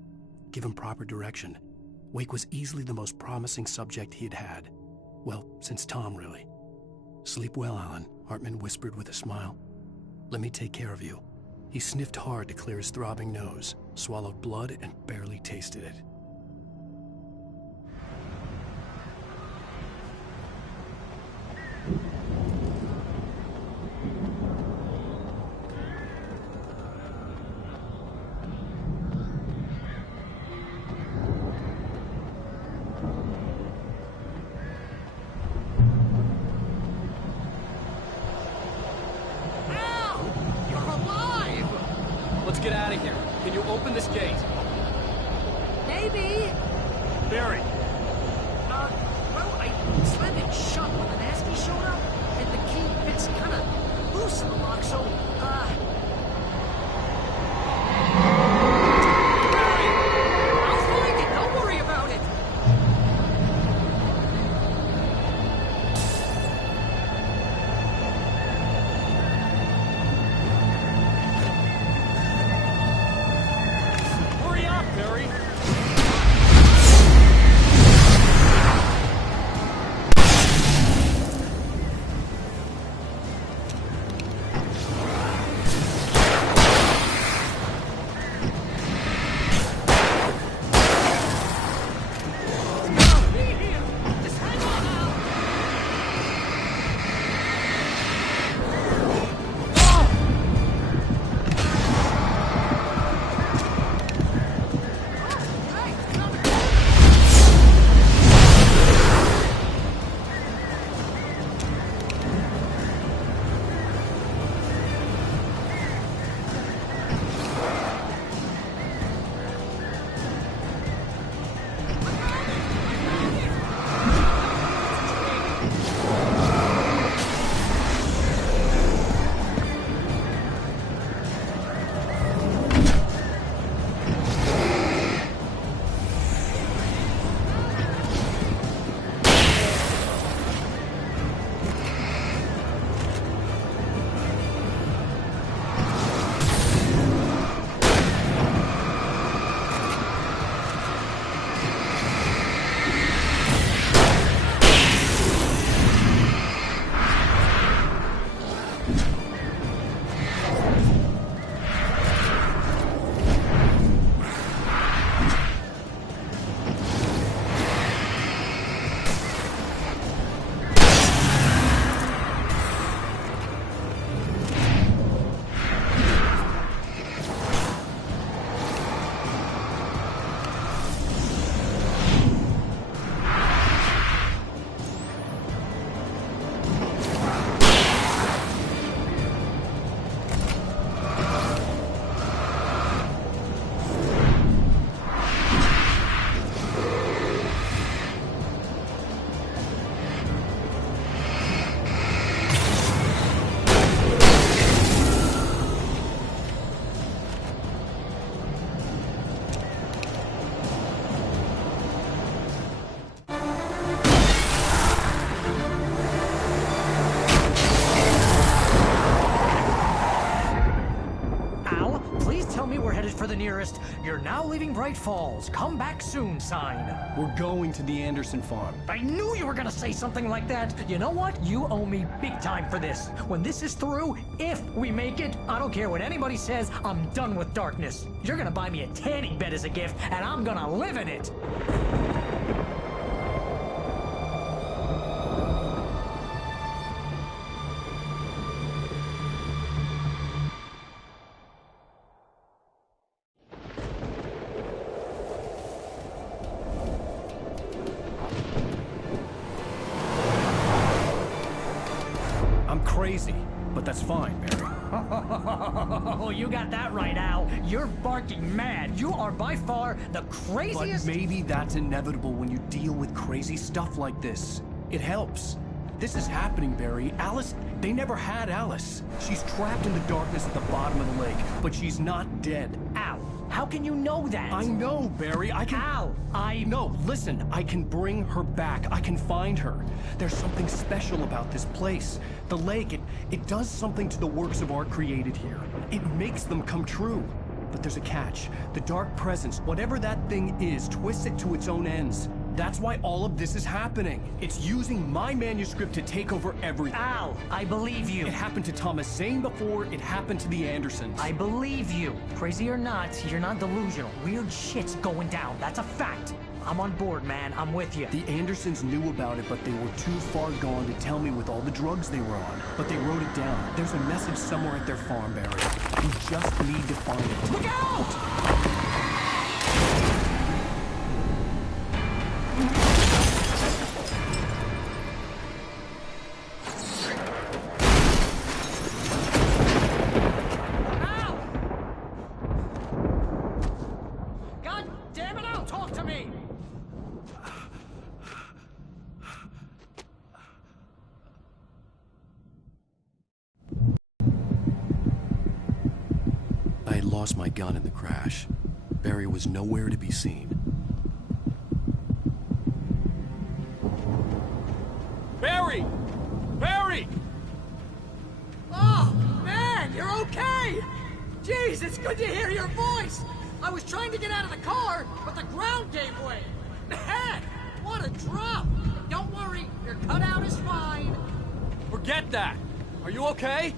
give him proper direction. Wake was easily the most promising subject he had had. Well, since Tom, really. Sleep well, Alan, Hartman whispered with a smile. Let me take care of you. He sniffed hard to clear his throbbing nose, swallowed blood, and barely tasted it. Let's get out of here. Can you open this gate? Maybe. Barry. Well, I slammed it shut when the nasty showed up, and the key fits kind of loose in the lock, so, Barry! I'll find it, don't worry about it! Hurry up, Barry! For the nearest, "You're now leaving Bright Falls. Come back soon" sign. We're going to the Anderson farm. I knew you were gonna say something like that. You know what? You owe me big time for this. When this is through, if we make it, I don't care what anybody says, I'm done with darkness. You're gonna buy me a tanning bed as a gift, and I'm gonna live in it. Crazy, but that's fine, Barry. Oh, you got that right, Al. You're barking mad. You are by far the craziest... But maybe that's inevitable when you deal with crazy stuff like this. It helps. This is happening, Barry. Alice, they never had Alice. She's trapped in the darkness at the bottom of the lake, but she's not dead. Al, How can you know that? I know, Barry. I can... Al, No, listen. I can bring her back. I can find her. There's something special about this place. The lake, it does something to the works of art created here. It makes them come true. But there's a catch. The dark presence, whatever that thing is, twists it to its own ends. That's why all of this is happening. It's using my manuscript to take over everything. Al, I believe you. It happened to Thomas Zane before, it happened to the Andersons. I believe you. Crazy or not, you're not delusional. Weird shit's going down. That's a fact. I'm on board, man. I'm with you. The Andersons knew about it, but they were too far gone to tell me with all the drugs they were on. But they wrote it down. There's a message somewhere at their farm, Barry. We just need to find it. Look out! Lost my gun in the crash. Barry was nowhere to be seen. Barry! Barry! Oh, man, you're okay! Jeez, it's good to hear your voice! I was trying to get out of the car, but the ground gave way. Man, what a drop! Don't worry, your cutout is fine. Forget that! Are you okay?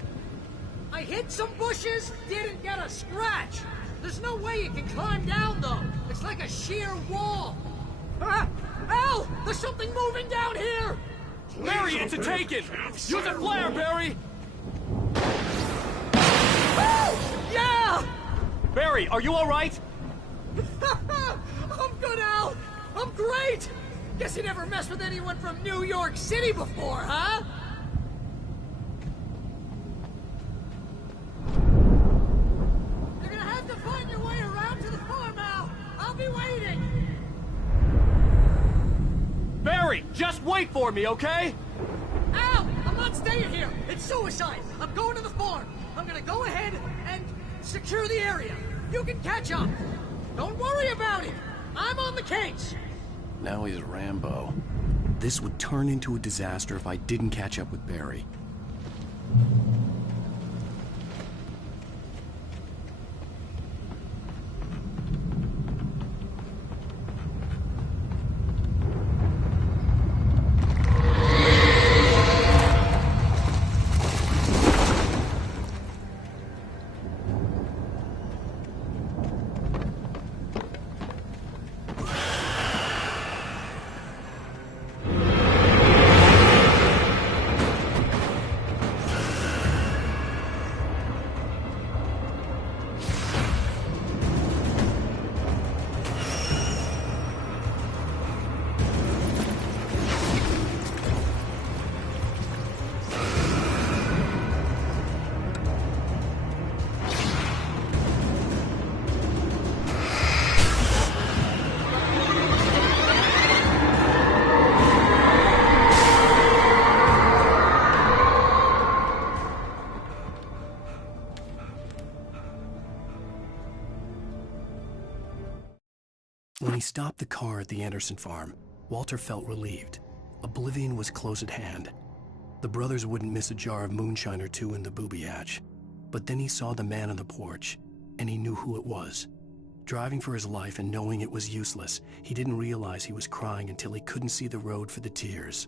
I hit some bushes, didn't get a scratch. There's no way you can climb down, though. It's like a sheer wall. Ah! Al! There's something moving down here! Barry, it's a taken! Use a flare, Barry! Oh! Yeah! Barry, are you alright? I'm good, Al! I'm great! Guess you never messed with anyone from New York City before, huh? Find your way around to the farm, Al. I'll be waiting. Barry, just wait for me, okay? Al, I'm not staying here. It's suicide. I'm going to the farm. I'm gonna go ahead and secure the area. You can catch up. Don't worry about it. I'm on the case. Now he's Rambo. This would turn into a disaster if I didn't catch up with Barry. When he stopped the car at the Anderson farm, Walter felt relieved. Oblivion was close at hand. The brothers wouldn't miss a jar of moonshine or two in the booby hatch. But then he saw the man on the porch, and he knew who it was. Driving for his life and knowing it was useless, he didn't realize he was crying until he couldn't see the road for the tears.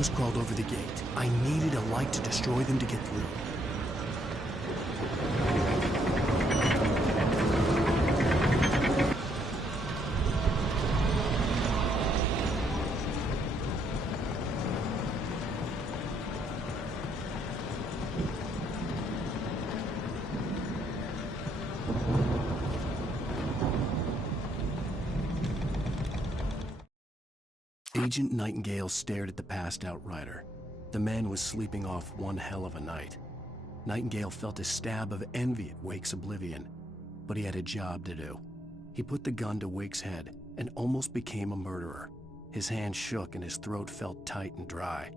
shadows crawled over the gate. I needed a light to destroy them to get through. Agent Nightingale stared at the passed-out rider. The man was sleeping off one hell of a night. Nightingale felt a stab of envy at Wake's oblivion, but he had a job to do. He put the gun to Wake's head and almost became a murderer. His hand shook and his throat felt tight and dry.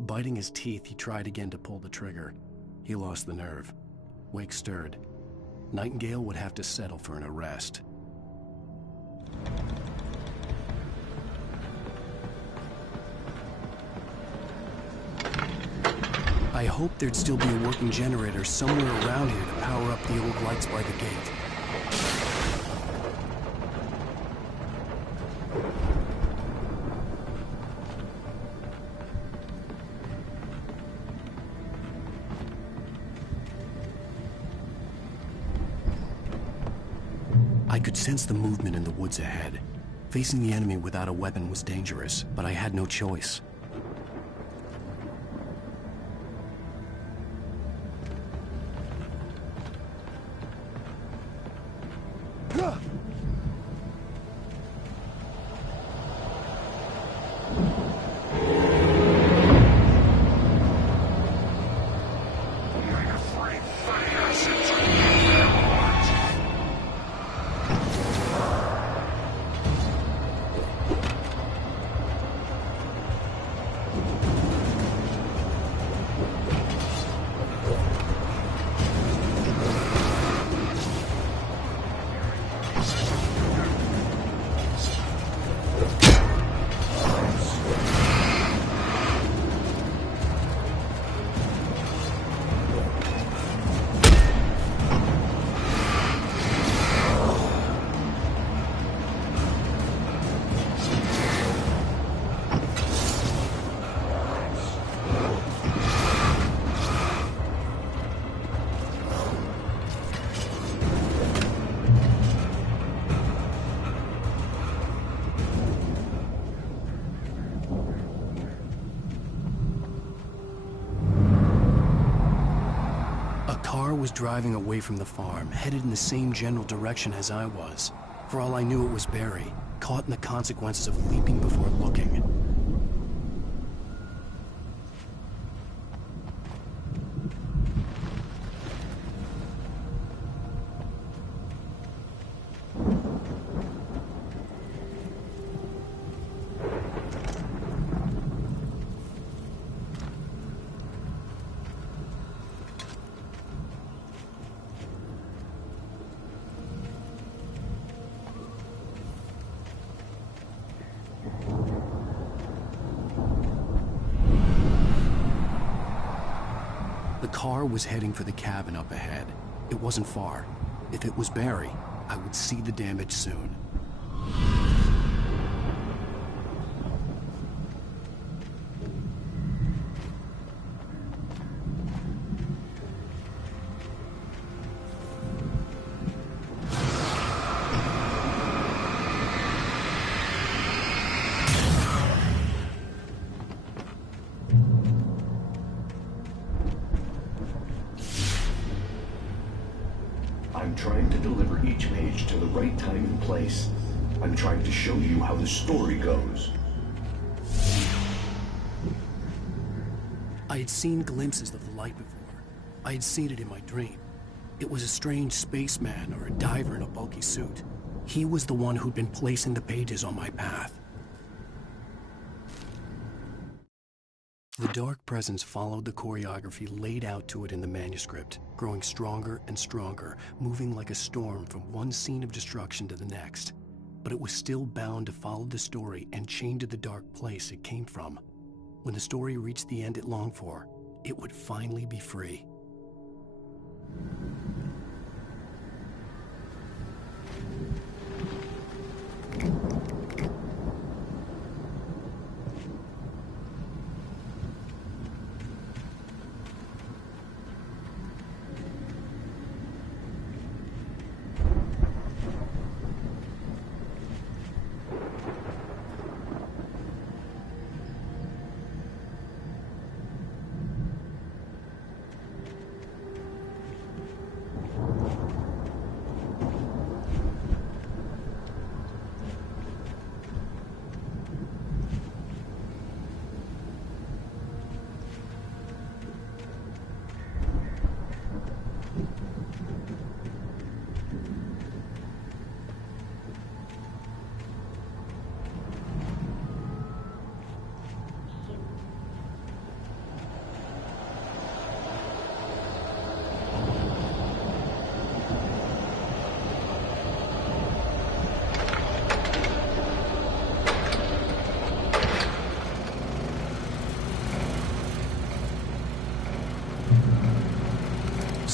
Biting his teeth, he tried again to pull the trigger. He lost the nerve. Wake stirred. Nightingale would have to settle for an arrest. I hoped there'd still be a working generator somewhere around here to power up the old lights by the gate. I could sense the movement in the woods ahead. Facing the enemy without a weapon was dangerous, but I had no choice. Was driving away from the farm, headed in the same general direction as I was. For all I knew, it was Barry, caught in the consequences of leaping before looking. The car was heading for the cabin up ahead. It wasn't far. If it was Barry, I would see the damage soon. I'm trying to deliver each page to the right time and place. I'm trying to show you how the story goes. I had seen glimpses of the light before. I had seen it in my dream. It was a strange spaceman or a diver in a bulky suit. He was the one who'd been placing the pages on my path. The dark presence followed the choreography laid out to it in the manuscript, growing stronger and stronger, moving like a storm from one scene of destruction to the next. But it was still bound to follow the story and chained to the dark place it came from. When the story reached the end it longed for, it would finally be free.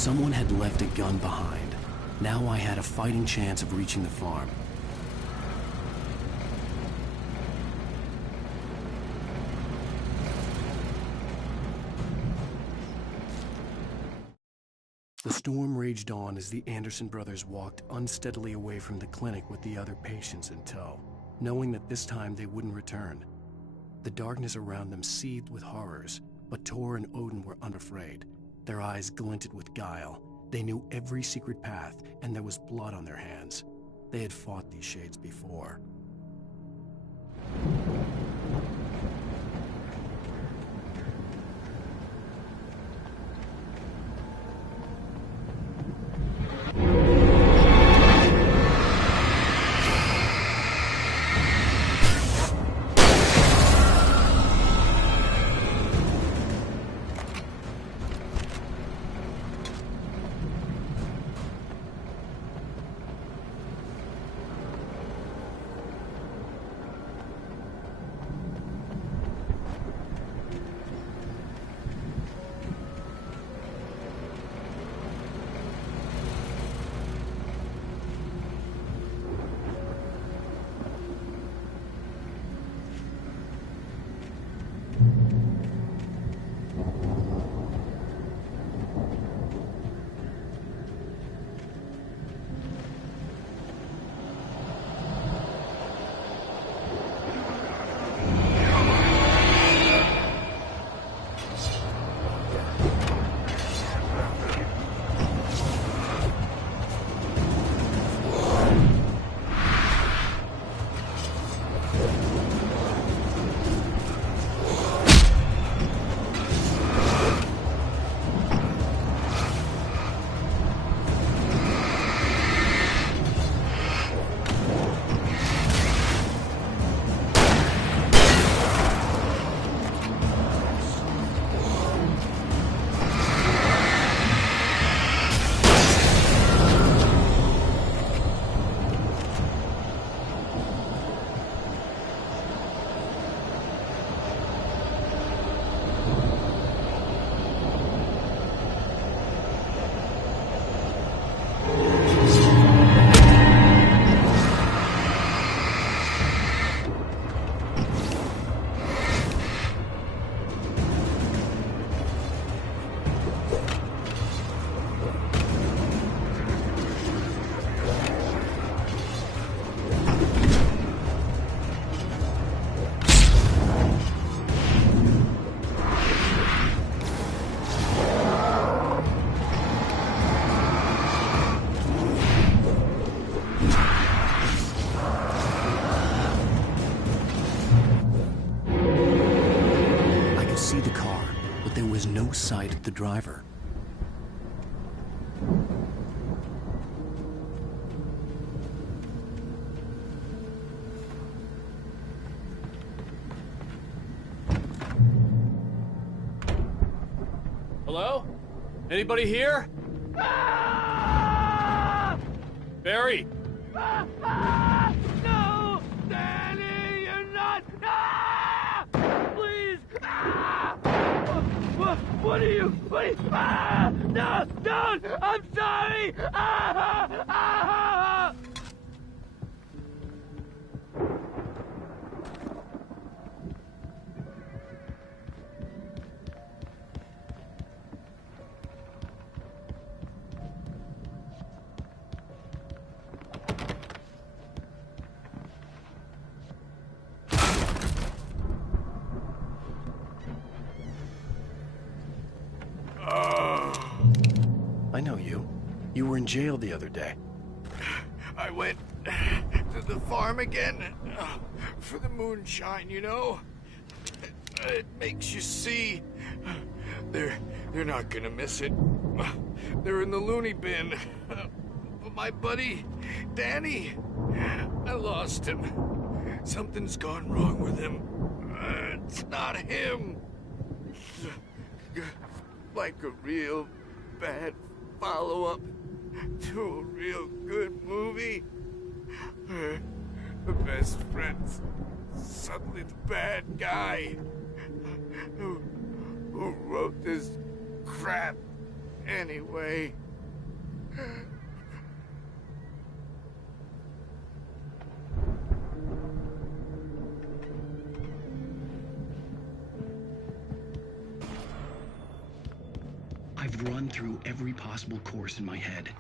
Someone had left a gun behind. Now I had a fighting chance of reaching the farm. The storm raged on as the Anderson brothers walked unsteadily away from the clinic with the other patients in tow, knowing that this time they wouldn't return. The darkness around them seethed with horrors, but Tor and Odin were unafraid. Their eyes glinted with guile. They knew every secret path, and there was blood on their hands. They had fought these shades before. No sight of the driver. Hello? Anybody here? Barry! No! Danny, you're not! Please! What are you? No! Don't! I'm sorry! I know you. You were in jail the other day. I went to the farm again for the moonshine, you know? It makes you see. They're not gonna miss it. They're in the loony bin. But my buddy, Danny, I lost him. Something's gone wrong with him. It's not him. Like a real bad follow-up to a real good movie. The best friend's suddenly the bad guy who wrote this crap. anyway. I've run through every possible course in my head.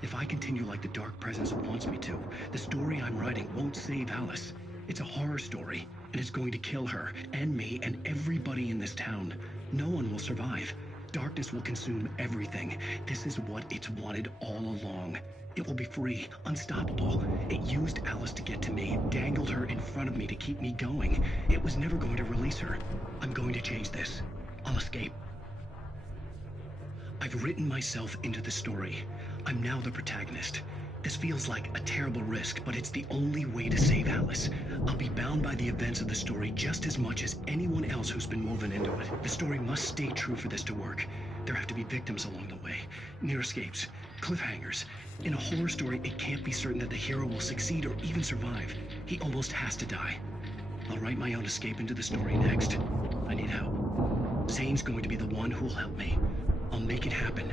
If I continue like the Dark Presence wants me to, the story I'm writing won't save Alice. It's a horror story, and it's going to kill her, and me, and everybody in this town. No one will survive. Darkness will consume everything. This is what it's wanted all along. It will be free, unstoppable. It used Alice to get to me, dangled her in front of me to keep me going. It was never going to release her. I'm going to change this. I'll escape. I've written myself into the story. I'm now the protagonist. This feels like a terrible risk, but it's the only way to save Alice. I'll be bound by the events of the story just as much as anyone else who's been woven into it. The story must stay true for this to work. There have to be victims along the way, near escapes, cliffhangers. In a horror story, it can't be certain that the hero will succeed or even survive. He almost has to die. I'll write my own escape into the story next. I need help. Zane's going to be the one who'll help me. I'll make it happen.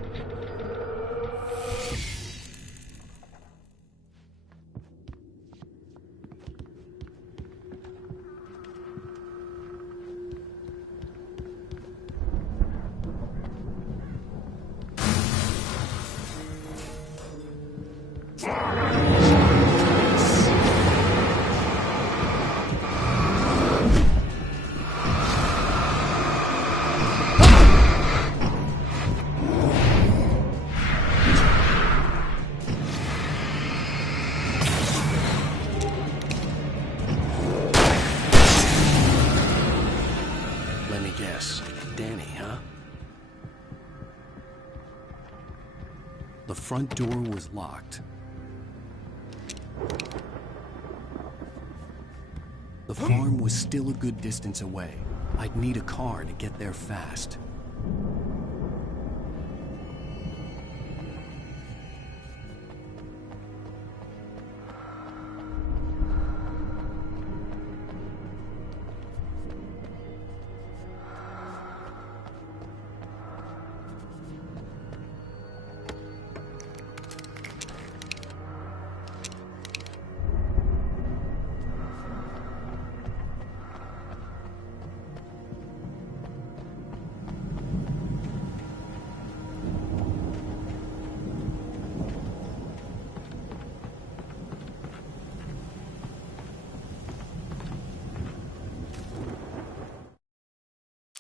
The front door was locked. The farm was still a good distance away. I'd need a car to get there fast.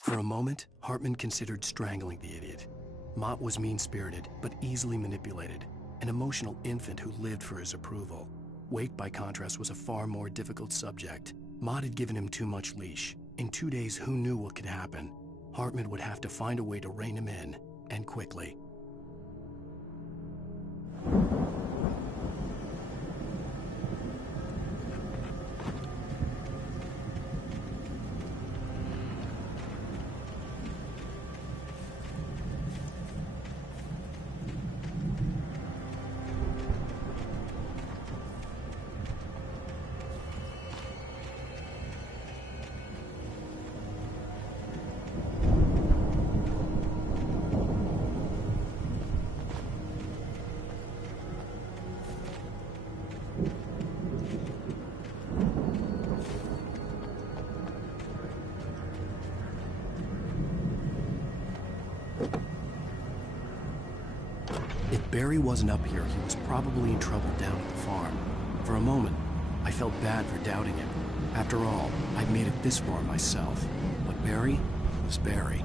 For a moment, Hartman considered strangling the idiot. Mott was mean-spirited, but easily manipulated, an emotional infant who lived for his approval. Wake, by contrast, was a far more difficult subject. Mott had given him too much leash. In 2 days, who knew what could happen? Hartman would have to find a way to rein him in, and quickly. If Barry wasn't up here, he was probably in trouble down at the farm. For a moment, I felt bad for doubting him. After all, I'd made it this far myself. But Barry was Barry.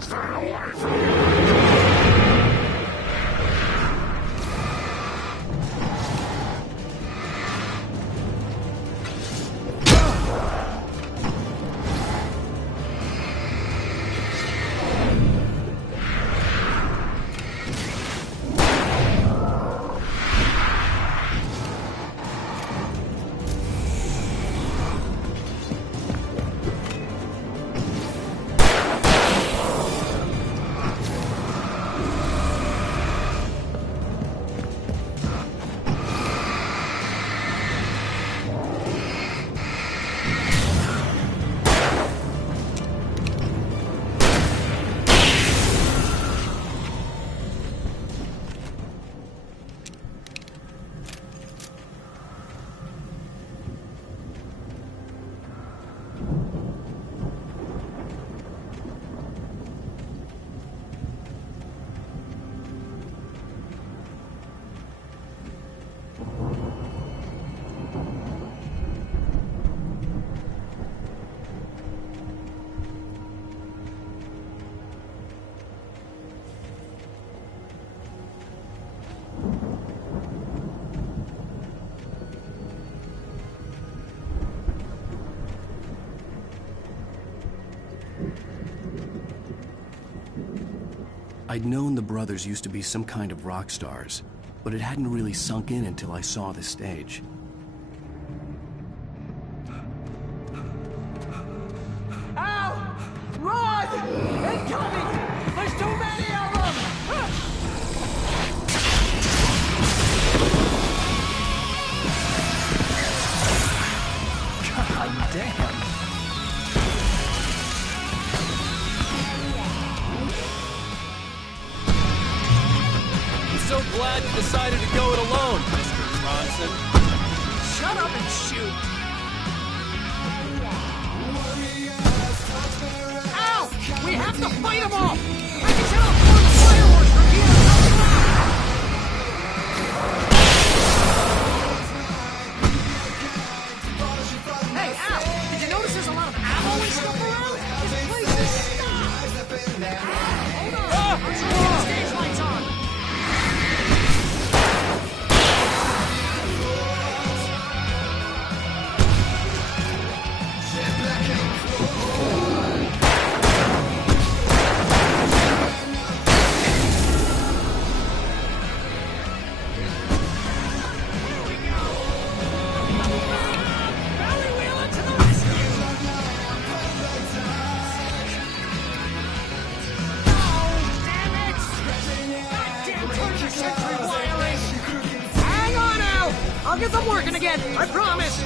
Stay away from me! I'd known the brothers used to be some kind of rock stars, but it hadn't really sunk in until I saw the stage. Ow! Run! Incoming! There's too many of them! God damn. I'm so glad you decided to go it alone, Mr. Bronson. Shut up and shoot! Ow! We have to fight them all! I can set off more fireworks from here! Hey, Al! Did you notice there's a lot of ammo and stuff around? This place is stocked! Hold on! I'm trying to get the stage lights on! Hang on, Al! I'll get them working again, I promise!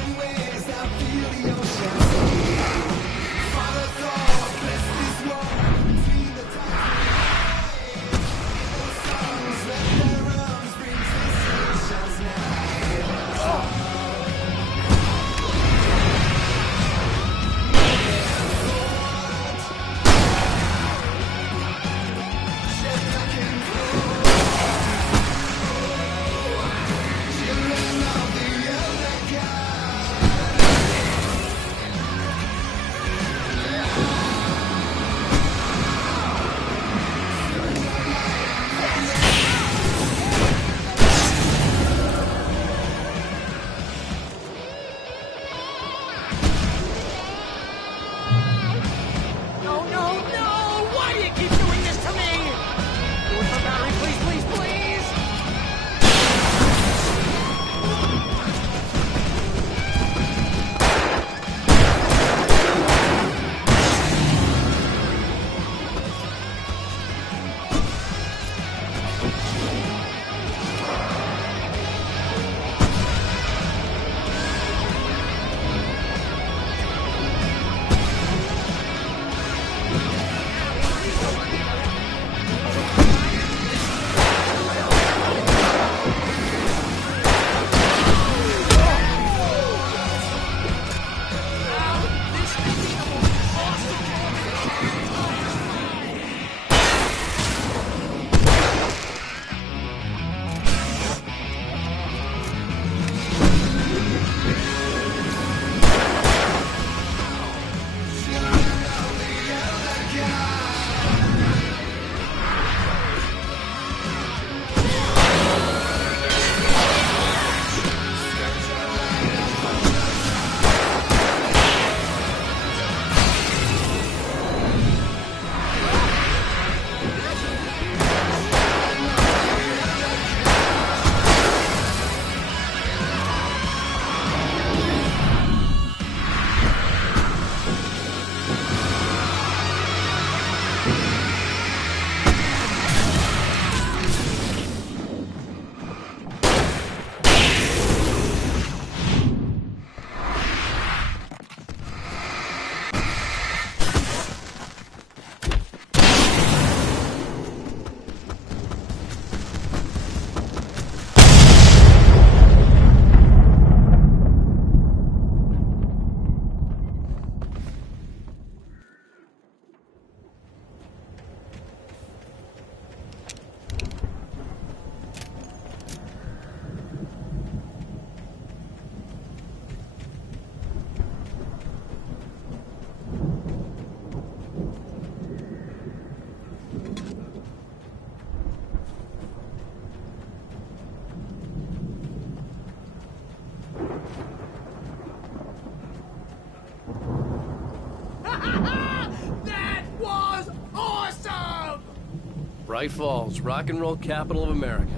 Bright Falls, rock and roll capital of America.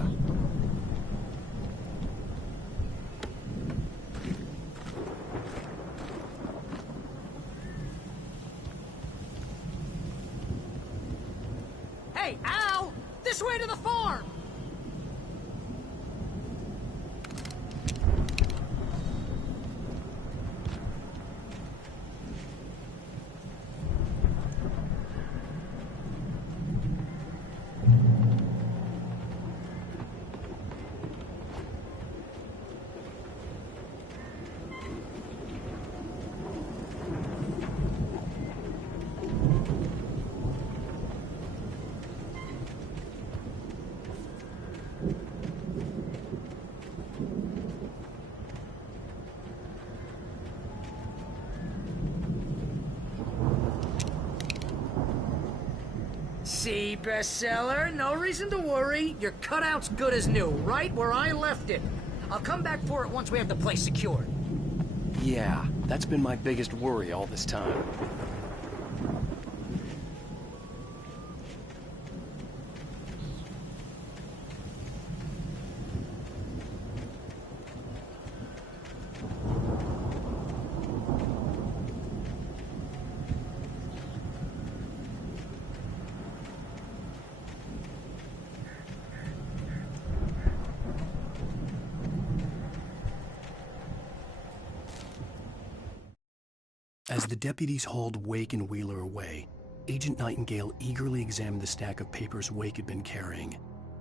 Hey, Al! This way to the farm! See, bestseller, no reason to worry. Your cutout's good as new, right where I left it. I'll come back for it once we have the place secured. Yeah, that's been my biggest worry all this time. As the deputies hauled Wake and Wheeler away, Agent Nightingale eagerly examined the stack of papers Wake had been carrying.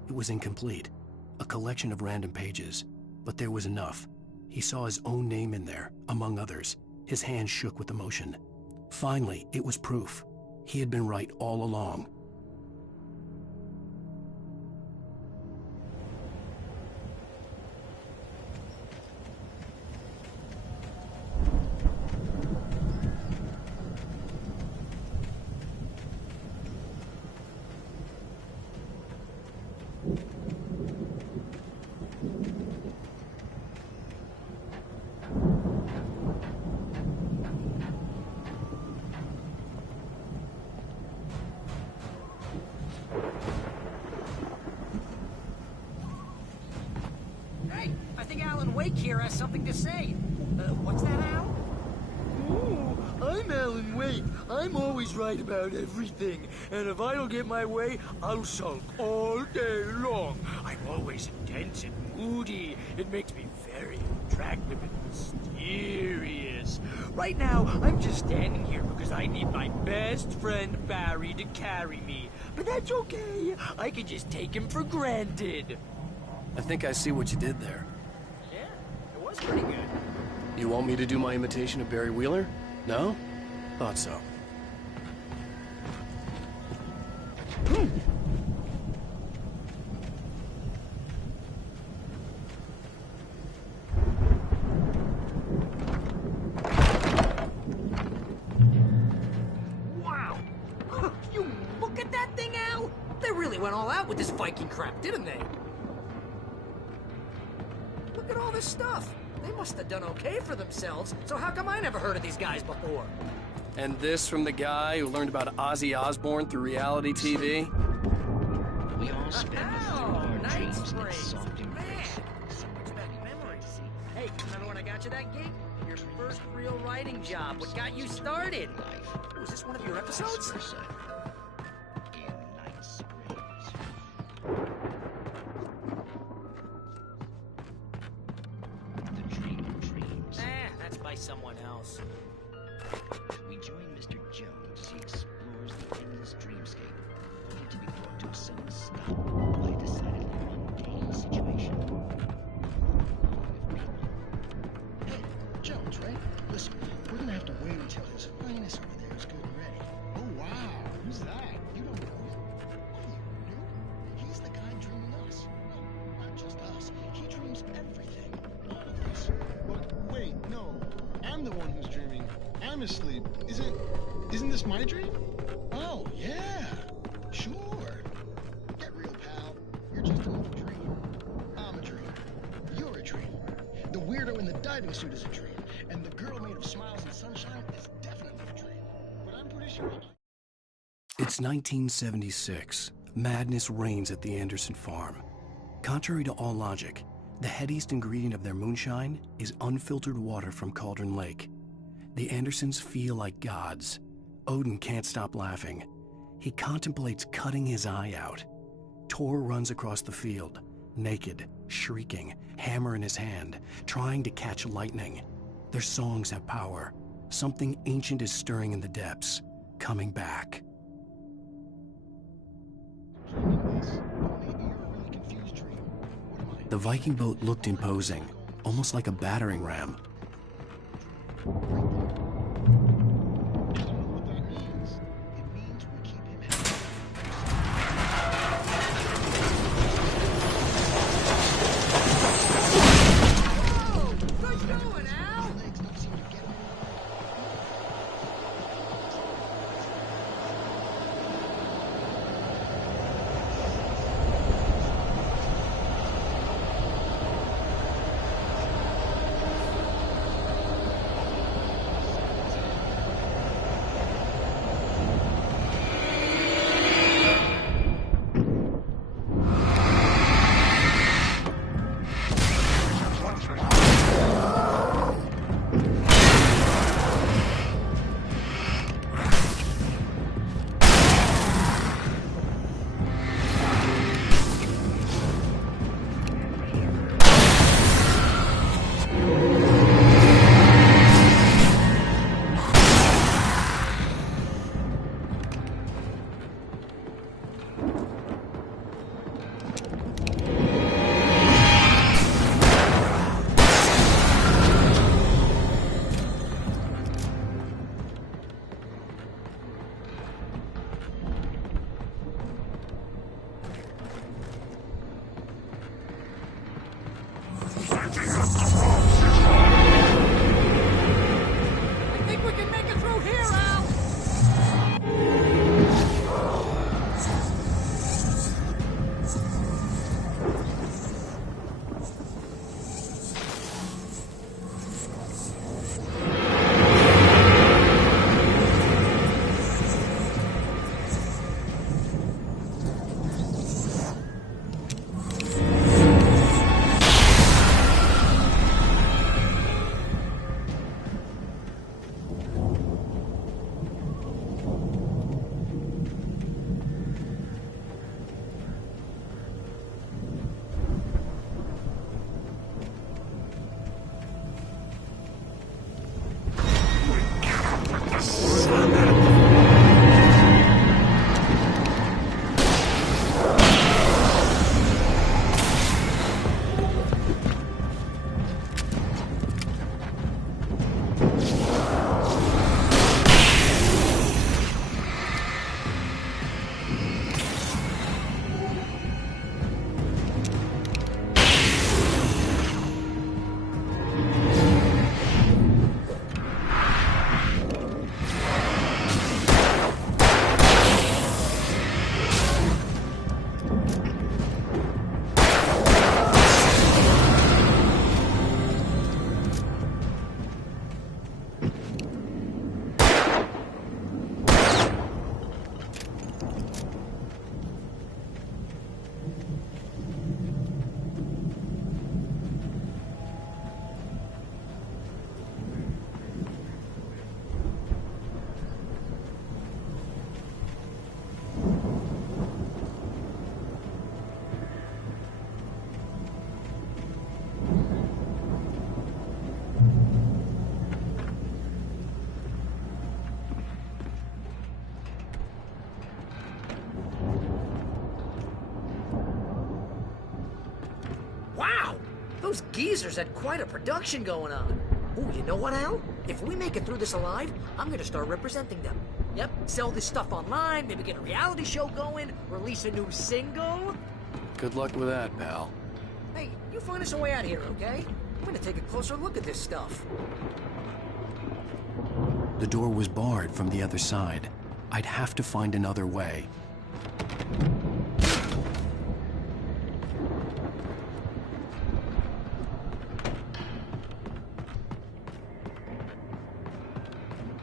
It was incomplete, a collection of random pages, but there was enough. He saw his own name in there, among others. His hand shook with emotion. Finally, it was proof. He had been right all along. Hey, I think Alan Wake here has something to say. What's that, Al? Oh, I'm Alan Wake. I'm always right about everything. And if I don't get my way, I'll sulk all day long. I'm always intense and moody. It makes me very attractive and mysterious. Right now, I'm just standing here because I need my best friend Barry to carry me. But that's okay. I can just take him for granted. I think I see what you did there. Yeah, it was pretty good. You want me to do my imitation of Barry Wheeler? No? Thought so. Wow! You look at that thing, Al! They really went all out with this Viking crap, didn't they? Look at all this stuff. They must have done okay for themselves, so how come I never heard of these guys before? And this from the guy who learned about Ozzy Osbourne through reality TV? We all spend our dreams in soft embrace. Hey, remember when I got you that gig? Your first real writing job, what got you started? Was this one of your episodes? That's by someone else. We join Mr. Jones as he explores the endless dreamscape, only to be brought to a sudden stop by a decidedly mundane situation. Hey, Jones, right? Listen, we're gonna have to wait until His Highness over there is good and ready. Oh, wow. Who's that? You don't know him. What are you, new? He's the guy dreaming us. No, not just us. He dreams everything. All of us. But wait, no. I'm the one who's dreaming. I'm asleep. Isn't this my dream? Oh, yeah. Sure. Get real, pal. You're just another dream. I'm a dream. You're a dream. The weirdo in the diving suit is a dream. And the girl made of smiles and sunshine is definitely a dream. But I'm pretty sure... It's 1976. Madness reigns at the Anderson farm. Contrary to all logic, the headiest ingredient of their moonshine is unfiltered water from Cauldron Lake. The Andersons feel like gods. Odin can't stop laughing. He contemplates cutting his eye out. Tor runs across the field, naked, shrieking, hammer in his hand, trying to catch lightning. Their songs have power. Something ancient is stirring in the depths, coming back. The Viking boat looked imposing, almost like a battering ram. Those geezers had quite a production going on. Ooh, you know what, Al? If we make it through this alive, I'm gonna start representing them. Yep, sell this stuff online, maybe get a reality show going, release a new single. Good luck with that, pal. Hey, you find us a way out of here, okay? I'm gonna take a closer look at this stuff. The door was barred from the other side. I'd have to find another way.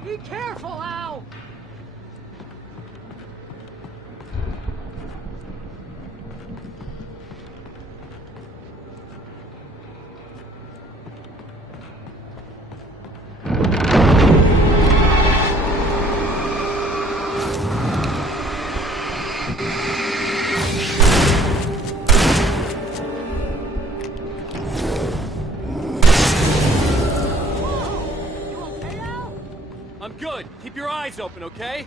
Be careful, Al! Keep your eyes open, okay?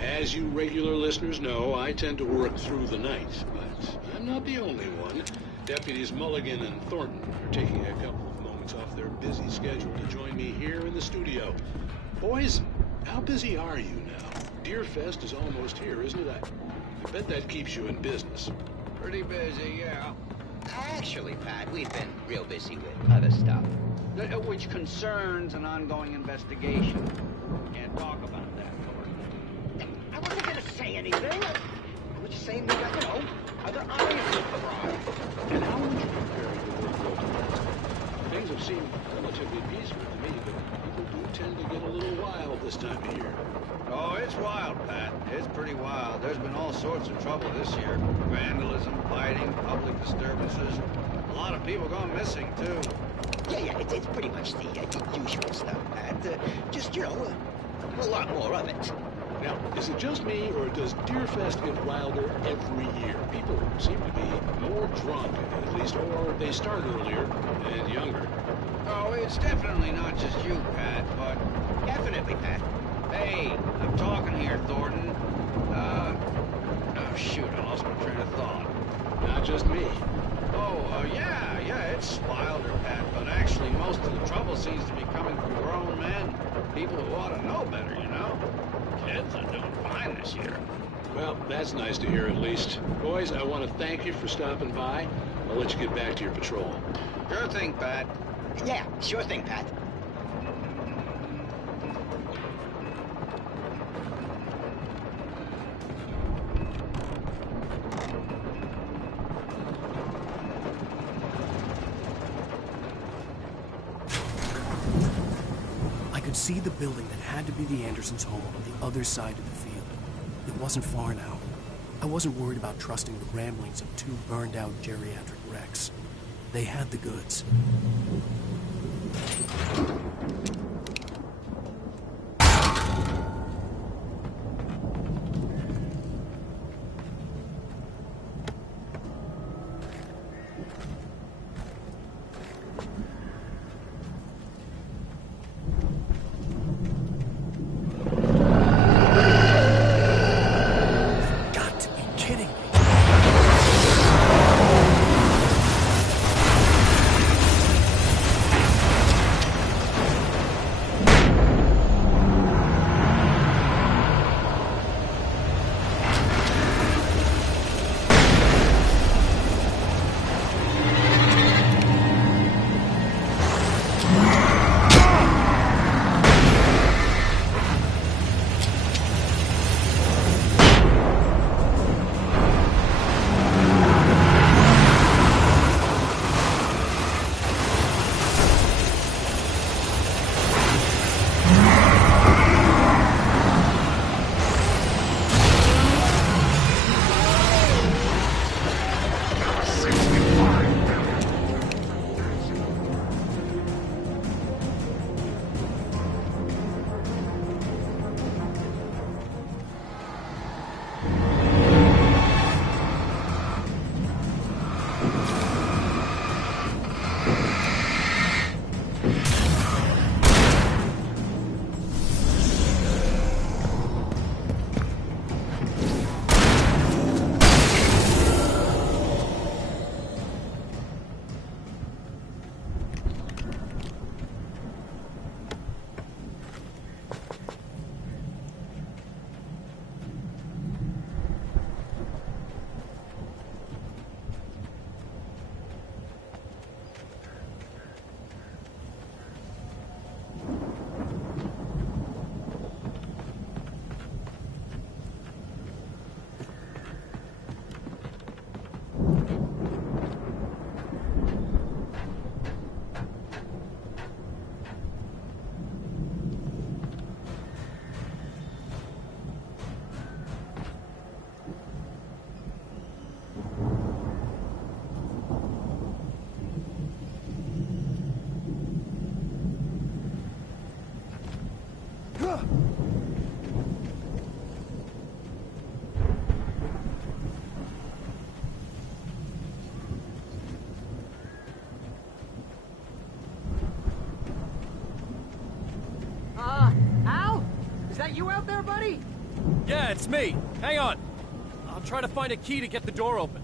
As you regular listeners know, I tend to work through the night, but I'm not the only one. Deputies Mulligan and Thornton are taking a couple of moments off their busy schedule to join me here in the studio. Boys, how busy are you now? Deerfest is almost here, isn't it? I bet that keeps you in business. Pretty busy, yeah. Actually, Pat, we've been real busy with other stuff, which concerns an ongoing investigation. Can't talk about that. I wasn't gonna say anything. I was just saying we got, other eyes on the ride. And how would you compare your workload to last time? Things have seemed relatively peaceful to me, but people do tend to get a little wild this time of year. Oh, it's wild, Pat. It's pretty wild. There's been all sorts of trouble this year. Vandalism, fighting, public disturbances. A lot of people gone missing, too. Yeah, it's pretty much the usual stuff, Pat. Just, a lot more of it. Now, is it just me, or does Deerfest get wilder every year? People seem to be more drunk, at least, or they start earlier and younger. Oh, it's definitely not just you, Pat, but... Definitely, Pat. Hey, I'm talking here, Thornton. Oh, shoot, I lost my train of thought. Not just me. Yeah, it's wilder, Pat, but actually most of the trouble seems to be coming from grown men. People who ought to know better, Kids are doing fine this year. Well, that's nice to hear at least. Boys, I want to thank you for stopping by. I'll let you get back to your patrol. Sure thing, Pat. Yeah, sure thing, Pat. See the building that had to be the Andersons' home on the other side of the field. It wasn't far now. I wasn't worried about trusting the ramblings of two burned-out geriatric wrecks. They had the goods. Yeah, it's me. Hang on. I'll try to find a key to get the door open.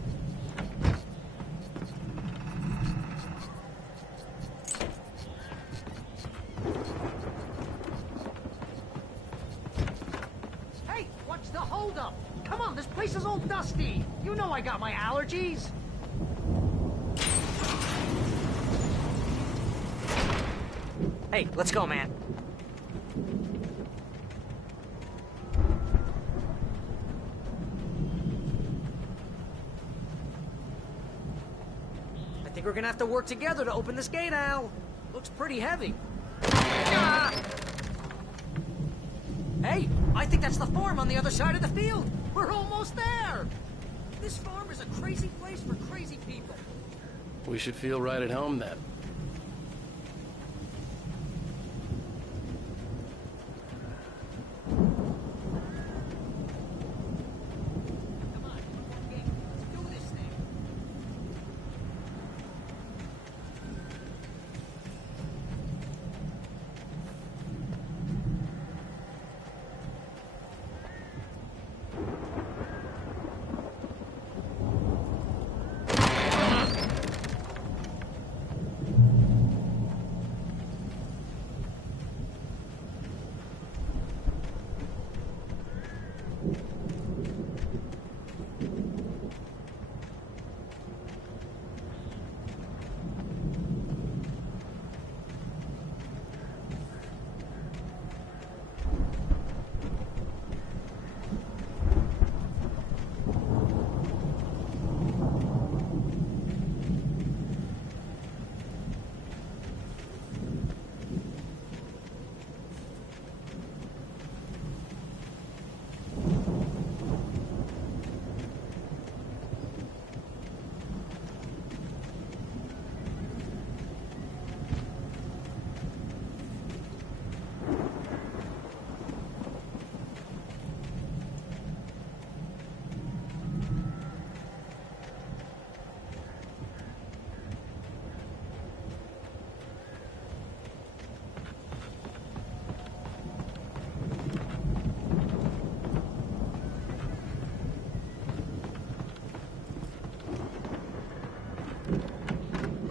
Hey, what's the holdup? Come on, this place is all dusty. You know I got my allergies. Hey, let's go, man. I think we're gonna have to work together to open this gate, Al. Looks pretty heavy. Ah! Hey, I think that's the farm on the other side of the field. We're almost there. This farm is a crazy place for crazy people. We should feel right at home then.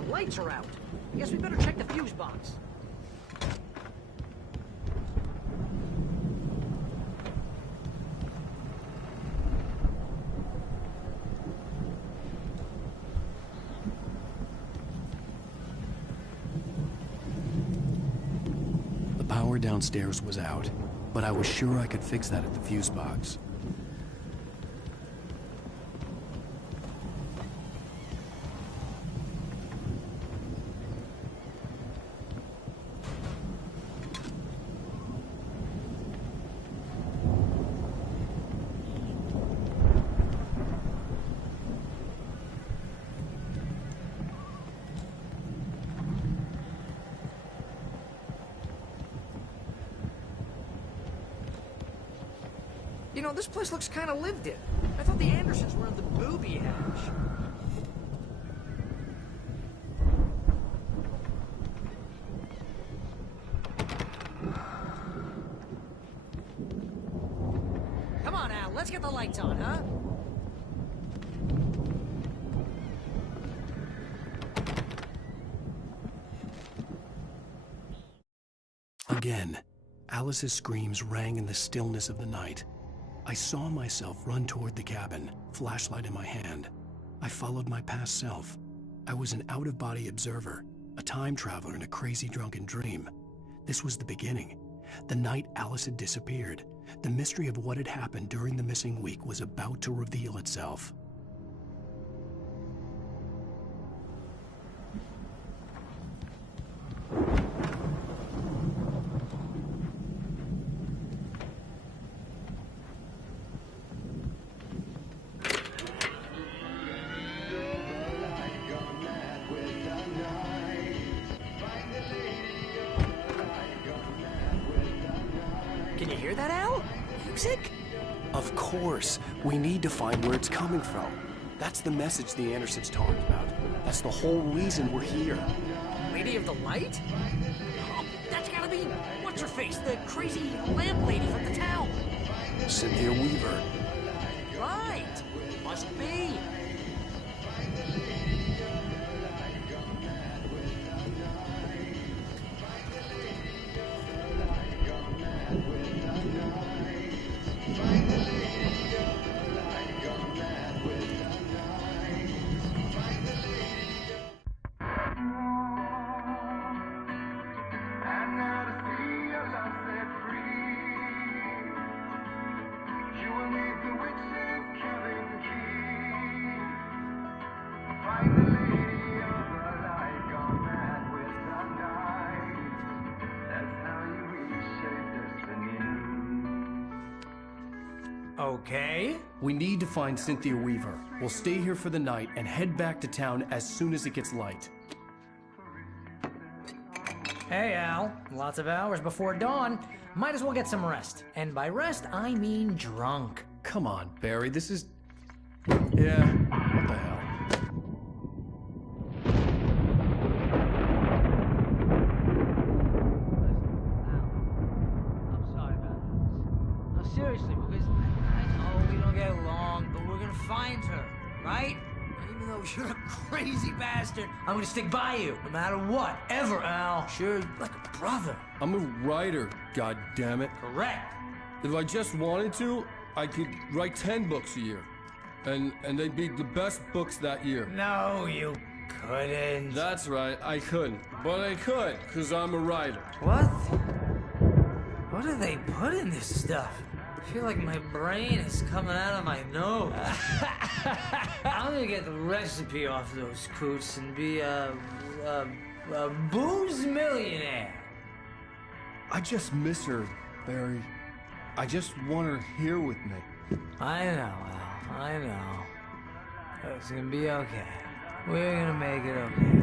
Lights are out. Guess we better check the fuse box. The power downstairs was out, but I was sure I could fix that at the fuse box. You know, this place looks kind of lived in. I thought the Andersons were in the booby hatch. Come on, Al, let's get the lights on, huh? Again, Alice's screams rang in the stillness of the night. I saw myself run toward the cabin, flashlight in my hand. I followed my past self. I was an out-of-body observer, a time traveler in a crazy drunken dream. This was the beginning. The night Alice had disappeared. The mystery of what had happened during the missing week was about to reveal itself. Can you hear that, Al? Music? Of course. We need to find where it's coming from. That's the message the Andersons talked about. That's the whole reason we're here. Lady of the Light? Oh, that's gotta be... what's-her-face? The crazy lamp lady from the town. Cynthia Weaver. Right. Must be. Okay. We need to find Cynthia Weaver. We'll stay here for the night and head back to town as soon as it gets light. Hey, Al. Lots of hours before dawn. Might as well get some rest. And by rest, I mean drunk. Come on, Barry, this is... Yeah, what the hell? I'm sorry about this. No, seriously, because I know we don't get along, but we're gonna find her, right? Even though you're a crazy bastard, I'm gonna stick by you, no matter what, ever, Al. Sure, like a brother. I'm a writer, goddammit. Correct. If I just wanted to, I could write 10 books a year. And they'd be the best books that year. No, you couldn't. That's right, I couldn't. But I could, because I'm a writer. What? What do they put in this stuff? I feel like my brain is coming out of my nose. I'm gonna get the recipe off those coots and be a booze millionaire. I just miss her, Barry. I just want her here with me. I know, Al. I know. It's gonna be okay. We're gonna make it okay.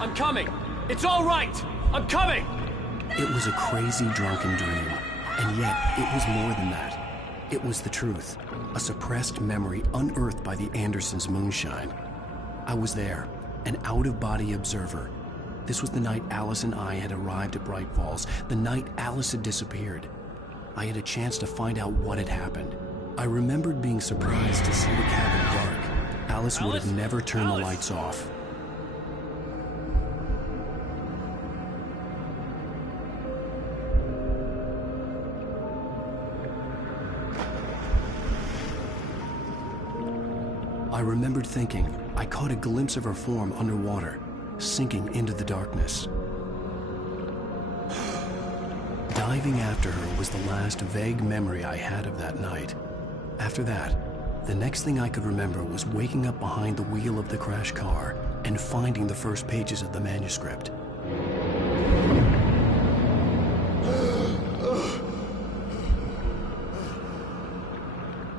I'm coming! It's all right! I'm coming! It was a crazy, drunken dream. And yet, it was more than that. It was the truth. A suppressed memory unearthed by the Andersons' moonshine. I was there, an out-of-body observer. This was the night Alice and I had arrived at Bright Falls, the night Alice had disappeared. I had a chance to find out what had happened. I remembered being surprised to see the cabin dark. Alice would have never turned the lights off. I remembered thinking I caught a glimpse of her form underwater, sinking into the darkness. Diving after her was the last vague memory I had of that night. After that, the next thing I could remember was waking up behind the wheel of the crashed car and finding the first pages of the manuscript.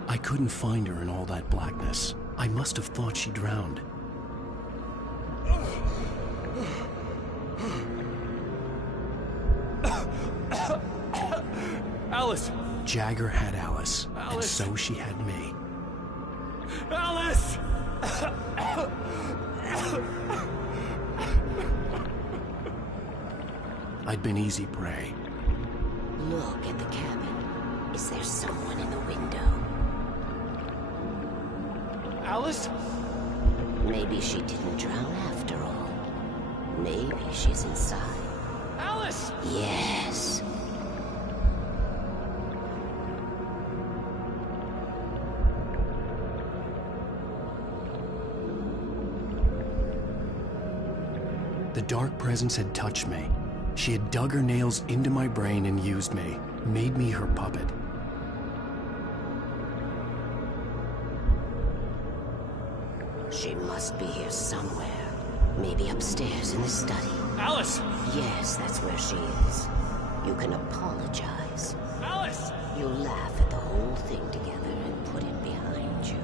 I couldn't find her in all that blackness. I must have thought she drowned. Alice! Jagger had Alice, and so she had me. Alice! I'd been easy prey. Look at the cabin. Is there someone in the window? Alice? Maybe she didn't drown after all. Maybe she's inside. Alice! Yes. The dark presence had touched me. She had dug her nails into my brain and used me, made me her puppet. She must be here somewhere. Maybe upstairs in the study. Alice! Yes, that's where she is. You can apologize. Alice! You laugh at the whole thing together and put it behind you.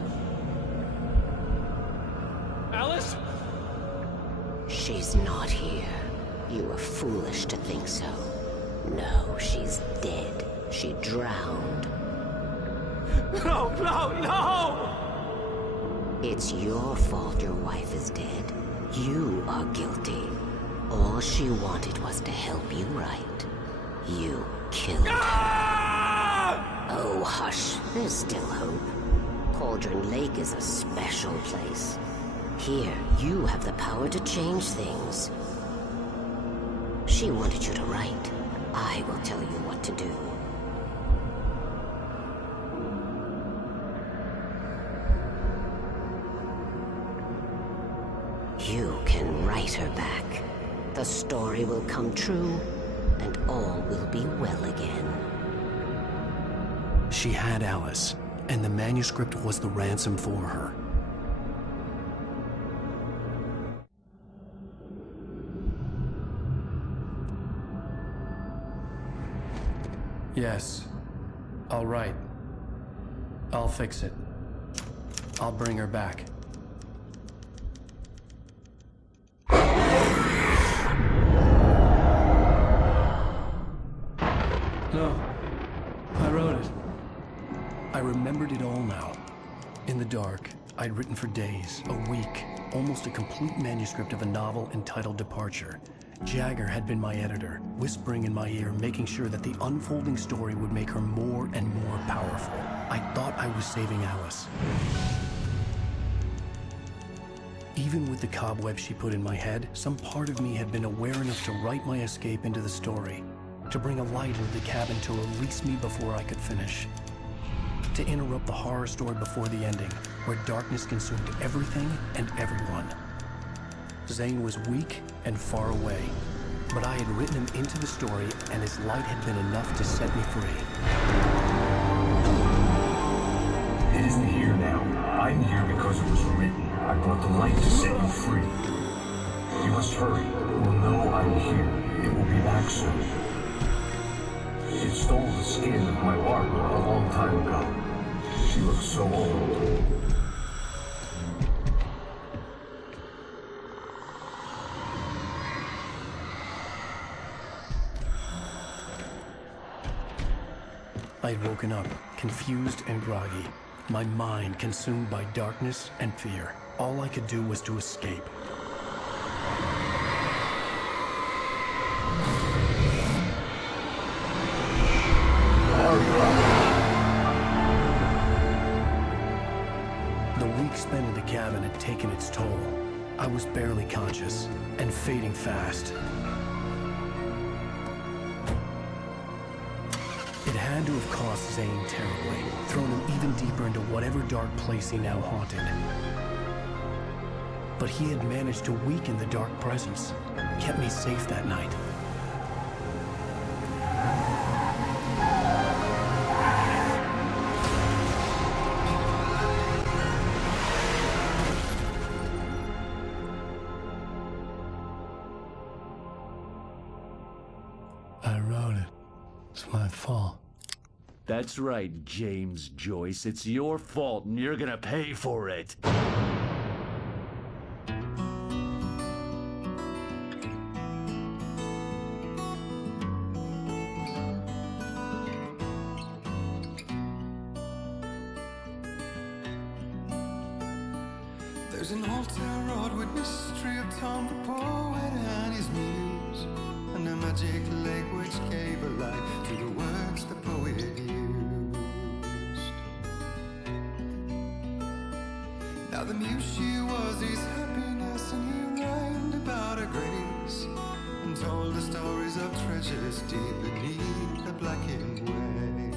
Alice? She's not here. You were foolish to think so. No, she's dead. She drowned. No, no, no! It's your fault your wife is dead. You are guilty. All she wanted was to help you right. You killed her. Oh, hush. There's still hope. Cauldron Lake is a special place. Here, you have the power to change things. She wanted you to write. I will tell you what to do. You can write her back. The story will come true, and all will be well again. She had Alice, and the manuscript was the ransom for her. Yes. All right. I'll fix it. I'll bring her back. No. I wrote it. I remembered it all now. In the dark, I'd written for days, a week, almost a complete manuscript of a novel entitled Departure. Jagger had been my editor, whispering in my ear, making sure that the unfolding story would make her more and more powerful. I thought I was saving Alice. Even with the cobweb she put in my head, some part of me had been aware enough to write my escape into the story, to bring a light into the cabin to release me before I could finish, to interrupt the horror story before the ending, where darkness consumed everything and everyone. Zane was weak and far away, but I had written him into the story, and his light had been enough to set me free. It isn't here now. I'm here because it was written. I brought the light to set you free. You must hurry. It will know I'm here. It will be back soon. It stole the skin of my Barbara a long time ago. She looks so old. I'd woken up, confused and groggy, my mind consumed by darkness and fear. All I could do was to escape. The week spent in the cabin had taken its toll. I was barely conscious, and fading fast. It had to have cost Zane terribly, thrown him even deeper into whatever dark place he now haunted. But he had managed to weaken the dark presence, kept me safe that night. I wrote it. It's my fault. That's right, James Joyce. It's your fault, and you're gonna pay for it. There's an altar wrought with mystery of Tom the poet and his muse, and a magic lake which gave a light to the words the poet used. Now the muse she was his happiness, and he rhymed about her grace, and told the stories of treasures deep beneath the blackened waves.